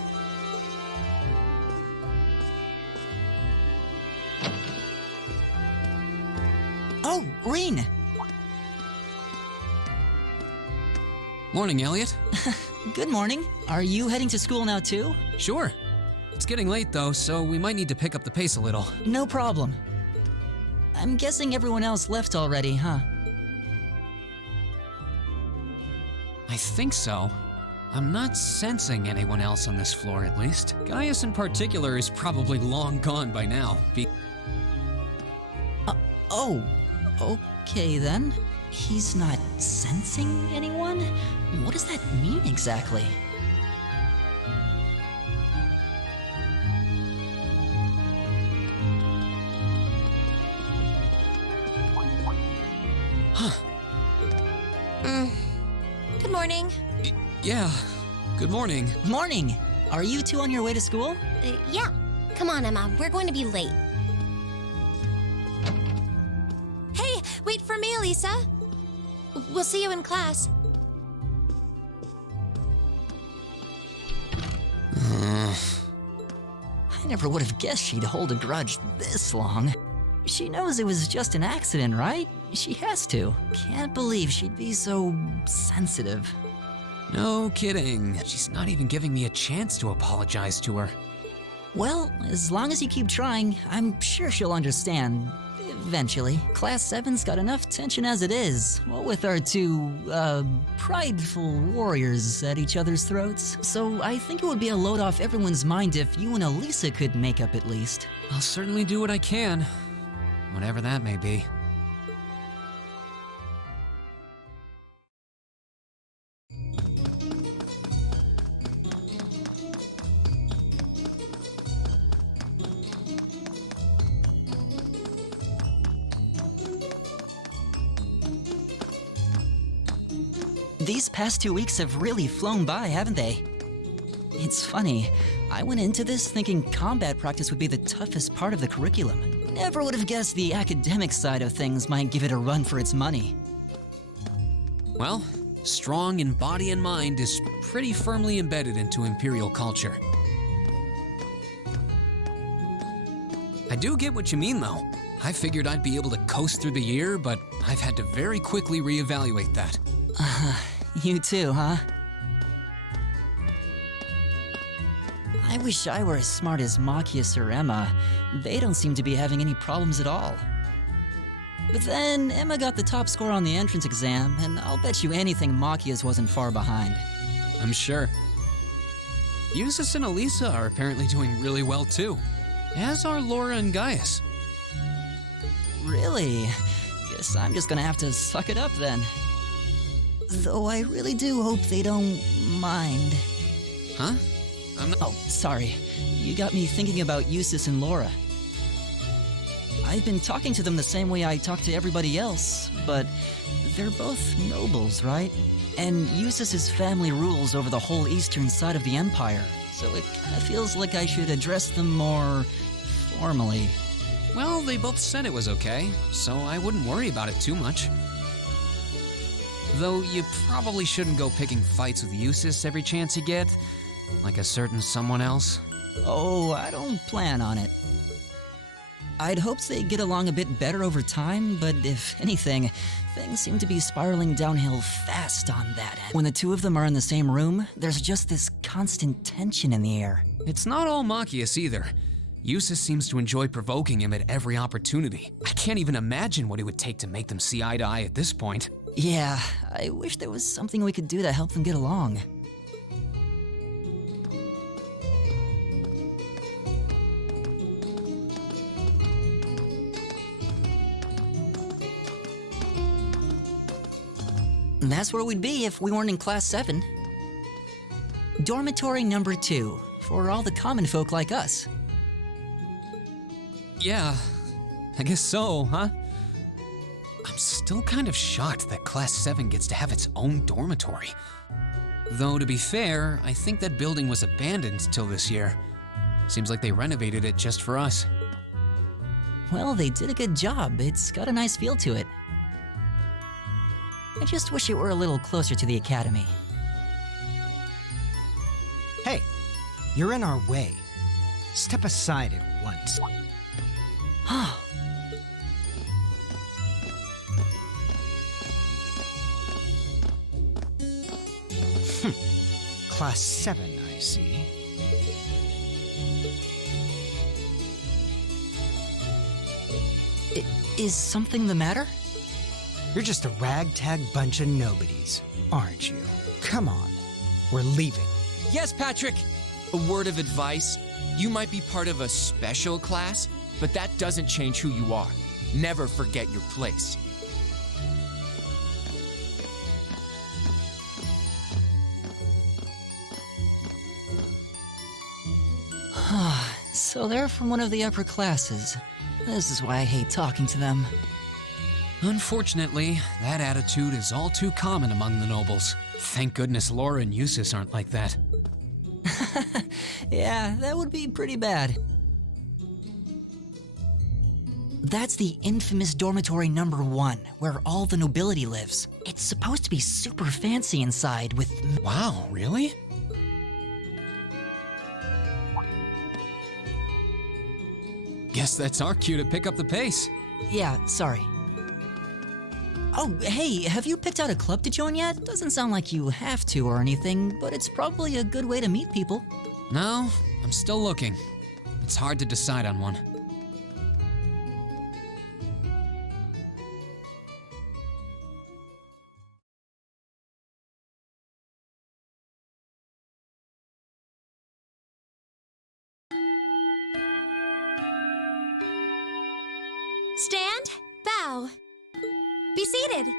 Oh, Reen! Morning, Elliot. Good morning. Are you heading to school now too? Sure. It's getting late though, so we might need to pick up the pace a little. No problem. I'm guessing everyone else left already, huh? I think so. I'm not sensing anyone else on this floor, at least. Gaius in particular is probably long gone by now. Oh, okay then. He's not sensing anyone? What does that mean exactly? Good morning. Yeah, good morning. Morning! Are you two on your way to school? Yeah. Come on, Emma. We're going to be late. Hey, wait for me, Lisa. We'll see you in class. I never would have guessed she'd hold a grudge this long. She knows it was just an accident, right? She has to. Can't believe she'd be so sensitive. No kidding. She's not even giving me a chance to apologize to her. Well, as long as you keep trying, I'm sure she'll understand. Eventually. Class 7's got enough tension as it is, what with our two, prideful warriors at each other's throats. So I think it would be a load off everyone's mind if you and Elisa could make up at least. I'll certainly do what I can. Whatever that may be. These past 2 weeks have really flown by, haven't they? It's funny, I went into this thinking combat practice would be the toughest part of the curriculum. Never would have guessed the academic side of things might give it a run for its money. Well, strong in body and mind is pretty firmly embedded into Imperial culture. I do get what you mean, though. I figured I'd be able to coast through the year, but I've had to very quickly reevaluate that. You too, huh? I wish I were as smart as Machias or Emma. They don't seem to be having any problems at all. But then, Emma got the top score on the entrance exam, and I'll bet you anything Machias wasn't far behind. I'm sure. Asus and Elisa are apparently doing really well too, as are Laura and Gaius. Really? Guess I'm just gonna have to suck it up then. Though I really do hope they don't mind. Huh? I'm not. Oh, sorry. You got me thinking about Asus and Laura. I've been talking to them the same way I talk to everybody else, but they're both nobles, right? And Asus's family rules over the whole eastern side of the empire, so it kind of feels like I should address them more formally. Well, they both said it was okay, so I wouldn't worry about it too much. Though you probably shouldn't go picking fights with Asus every chance you get, like a certain someone else. Oh, I don't plan on it. I'd hoped they'd get along a bit better over time, but if anything, things seem to be spiraling downhill fast on that end. When the two of them are in the same room, there's just this constant tension in the air. It's not all Machias either. Asus seems to enjoy provoking him at every opportunity. I can't even imagine what it would take to make them see eye to eye at this point. Yeah, I wish there was something we could do to help them get along. That's where we'd be if we weren't in Class 7. Dormitory number 2, for all the common folk like us. Yeah, I guess so, huh? I'm still kind of shocked that Class 7 gets to have its own dormitory. Though, to be fair, I think that building was abandoned till this year. Seems like they renovated it just for us. Well, they did a good job. It's got a nice feel to it. I just wish it were a little closer to the academy. Hey, you're in our way. Step aside at once. Class 7, I see. Is something the matter? You're just a ragtag bunch of nobodies, aren't you? Come on, we're leaving. Yes, Patrick! A word of advice. You might be part of a special class, but that doesn't change who you are. Never forget your place. So they're from one of the upper classes. This is why I hate talking to them. Unfortunately, that attitude is all too common among the nobles. Thank goodness Laura and Asus aren't like that. Yeah, that would be pretty bad. That's the infamous dormitory number 1, where all the nobility lives. It's supposed to be super fancy inside with... Wow, really? Guess that's our cue to pick up the pace. Yeah, sorry. Oh, hey, have you picked out a club to join yet? Doesn't sound like you have to or anything, but it's probably a good way to meet people. No, I'm still looking. It's hard to decide on one. Stand, bow, be seated.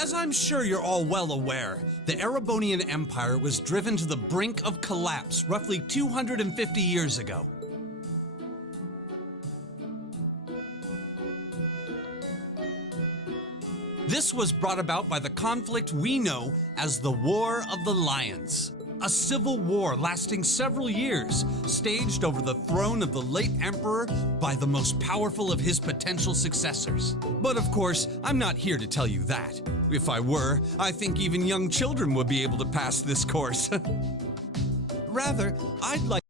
As I'm sure you're all well aware, the Erebonian Empire was driven to the brink of collapse roughly 250 years ago. This was brought about by the conflict we know as the War of the Lions. A civil war lasting several years, staged over the throne of the late emperor by the most powerful of his potential successors. But of course, I'm not here to tell you that. If I were, I think even young children would be able to pass this course. Rather, I'd like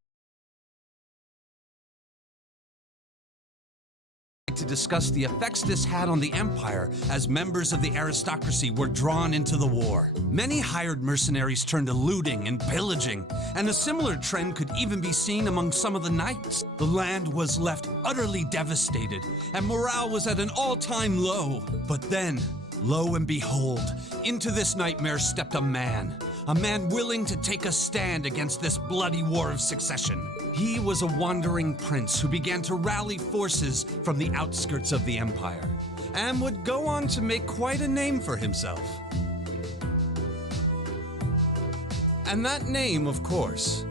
to discuss the effects this had on the Empire as members of the aristocracy were drawn into the war. Many hired mercenaries turned to looting and pillaging, and a similar trend could even be seen among some of the knights. The land was left utterly devastated, and morale was at an all-time low. But then, lo and behold, into this nightmare stepped a man willing to take a stand against this bloody war of succession. He was a wandering prince who began to rally forces from the outskirts of the empire. and would go on to make quite a name for himself. And that name, of course,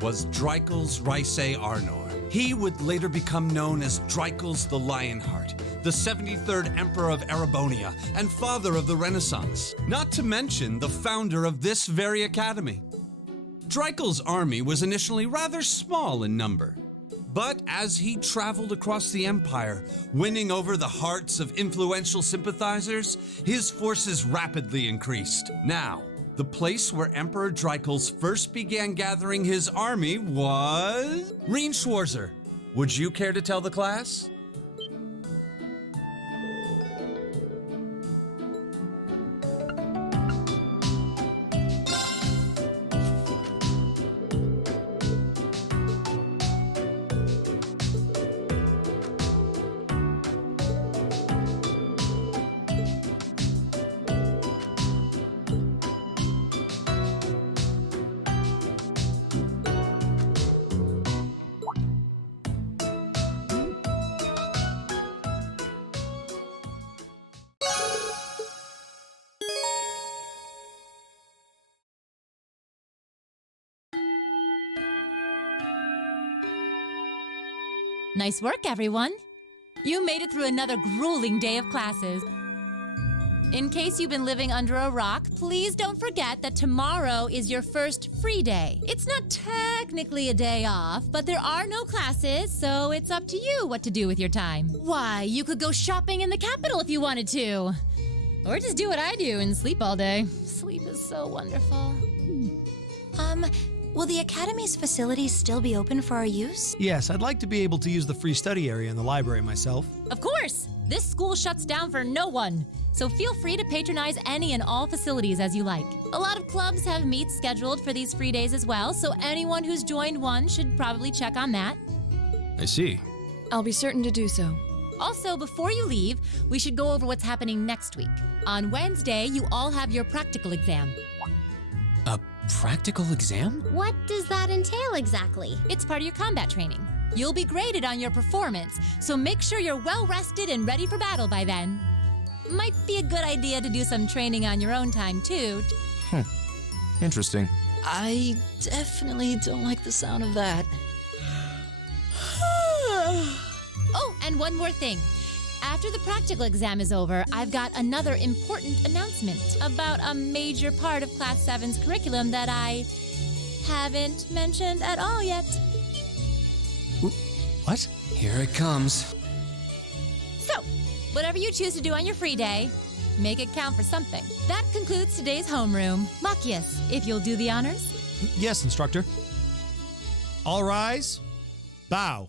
was Drykels Ryse Arnor. He would later become known as Drykels the Lionheart, the 73rd Emperor of Erebonia and father of the Renaissance, not to mention the founder of this very academy. Drykels' army was initially rather small in number, but as he traveled across the empire, winning over the hearts of influential sympathizers, his forces rapidly increased. Now, the place where Emperor Drykels first began gathering his army was Rien Schwarzer. Would you care to tell the class? Nice work, everyone. You made it through another grueling day of classes. In case you've been living under a rock, please don't forget that tomorrow is your first free day. It's not technically a day off, but there are no classes, so it's up to you what to do with your time. Why, you could go shopping in the capital if you wanted to. Or just do what I do and sleep all day. Sleep is so wonderful. Will the Academy's facilities still be open for our use? Yes, I'd like to be able to use the free study area in the library myself. Of course! This school shuts down for no one, so feel free to patronize any and all facilities as you like. A lot of clubs have meets scheduled for these free days as well, so anyone who's joined one should probably check on that. I see. I'll be certain to do so. Also, before you leave, we should go over what's happening next week. On Wednesday, you all have your practical exam. A practical exam? What does that entail exactly? It's part of your combat training. You'll be graded on your performance, so make sure you're well rested and ready for battle by then. Might be a good idea to do some training on your own time, too. Interesting. I definitely don't like the sound of that. Oh, and one more thing. After the practical exam is over, I've got another important announcement about a major part of Class 7's curriculum that I haven't mentioned at all yet. What? Here it comes. So, whatever you choose to do on your free day, make it count for something. That concludes today's homeroom. Machias, if you'll do the honors. Yes, instructor. All rise. Bow.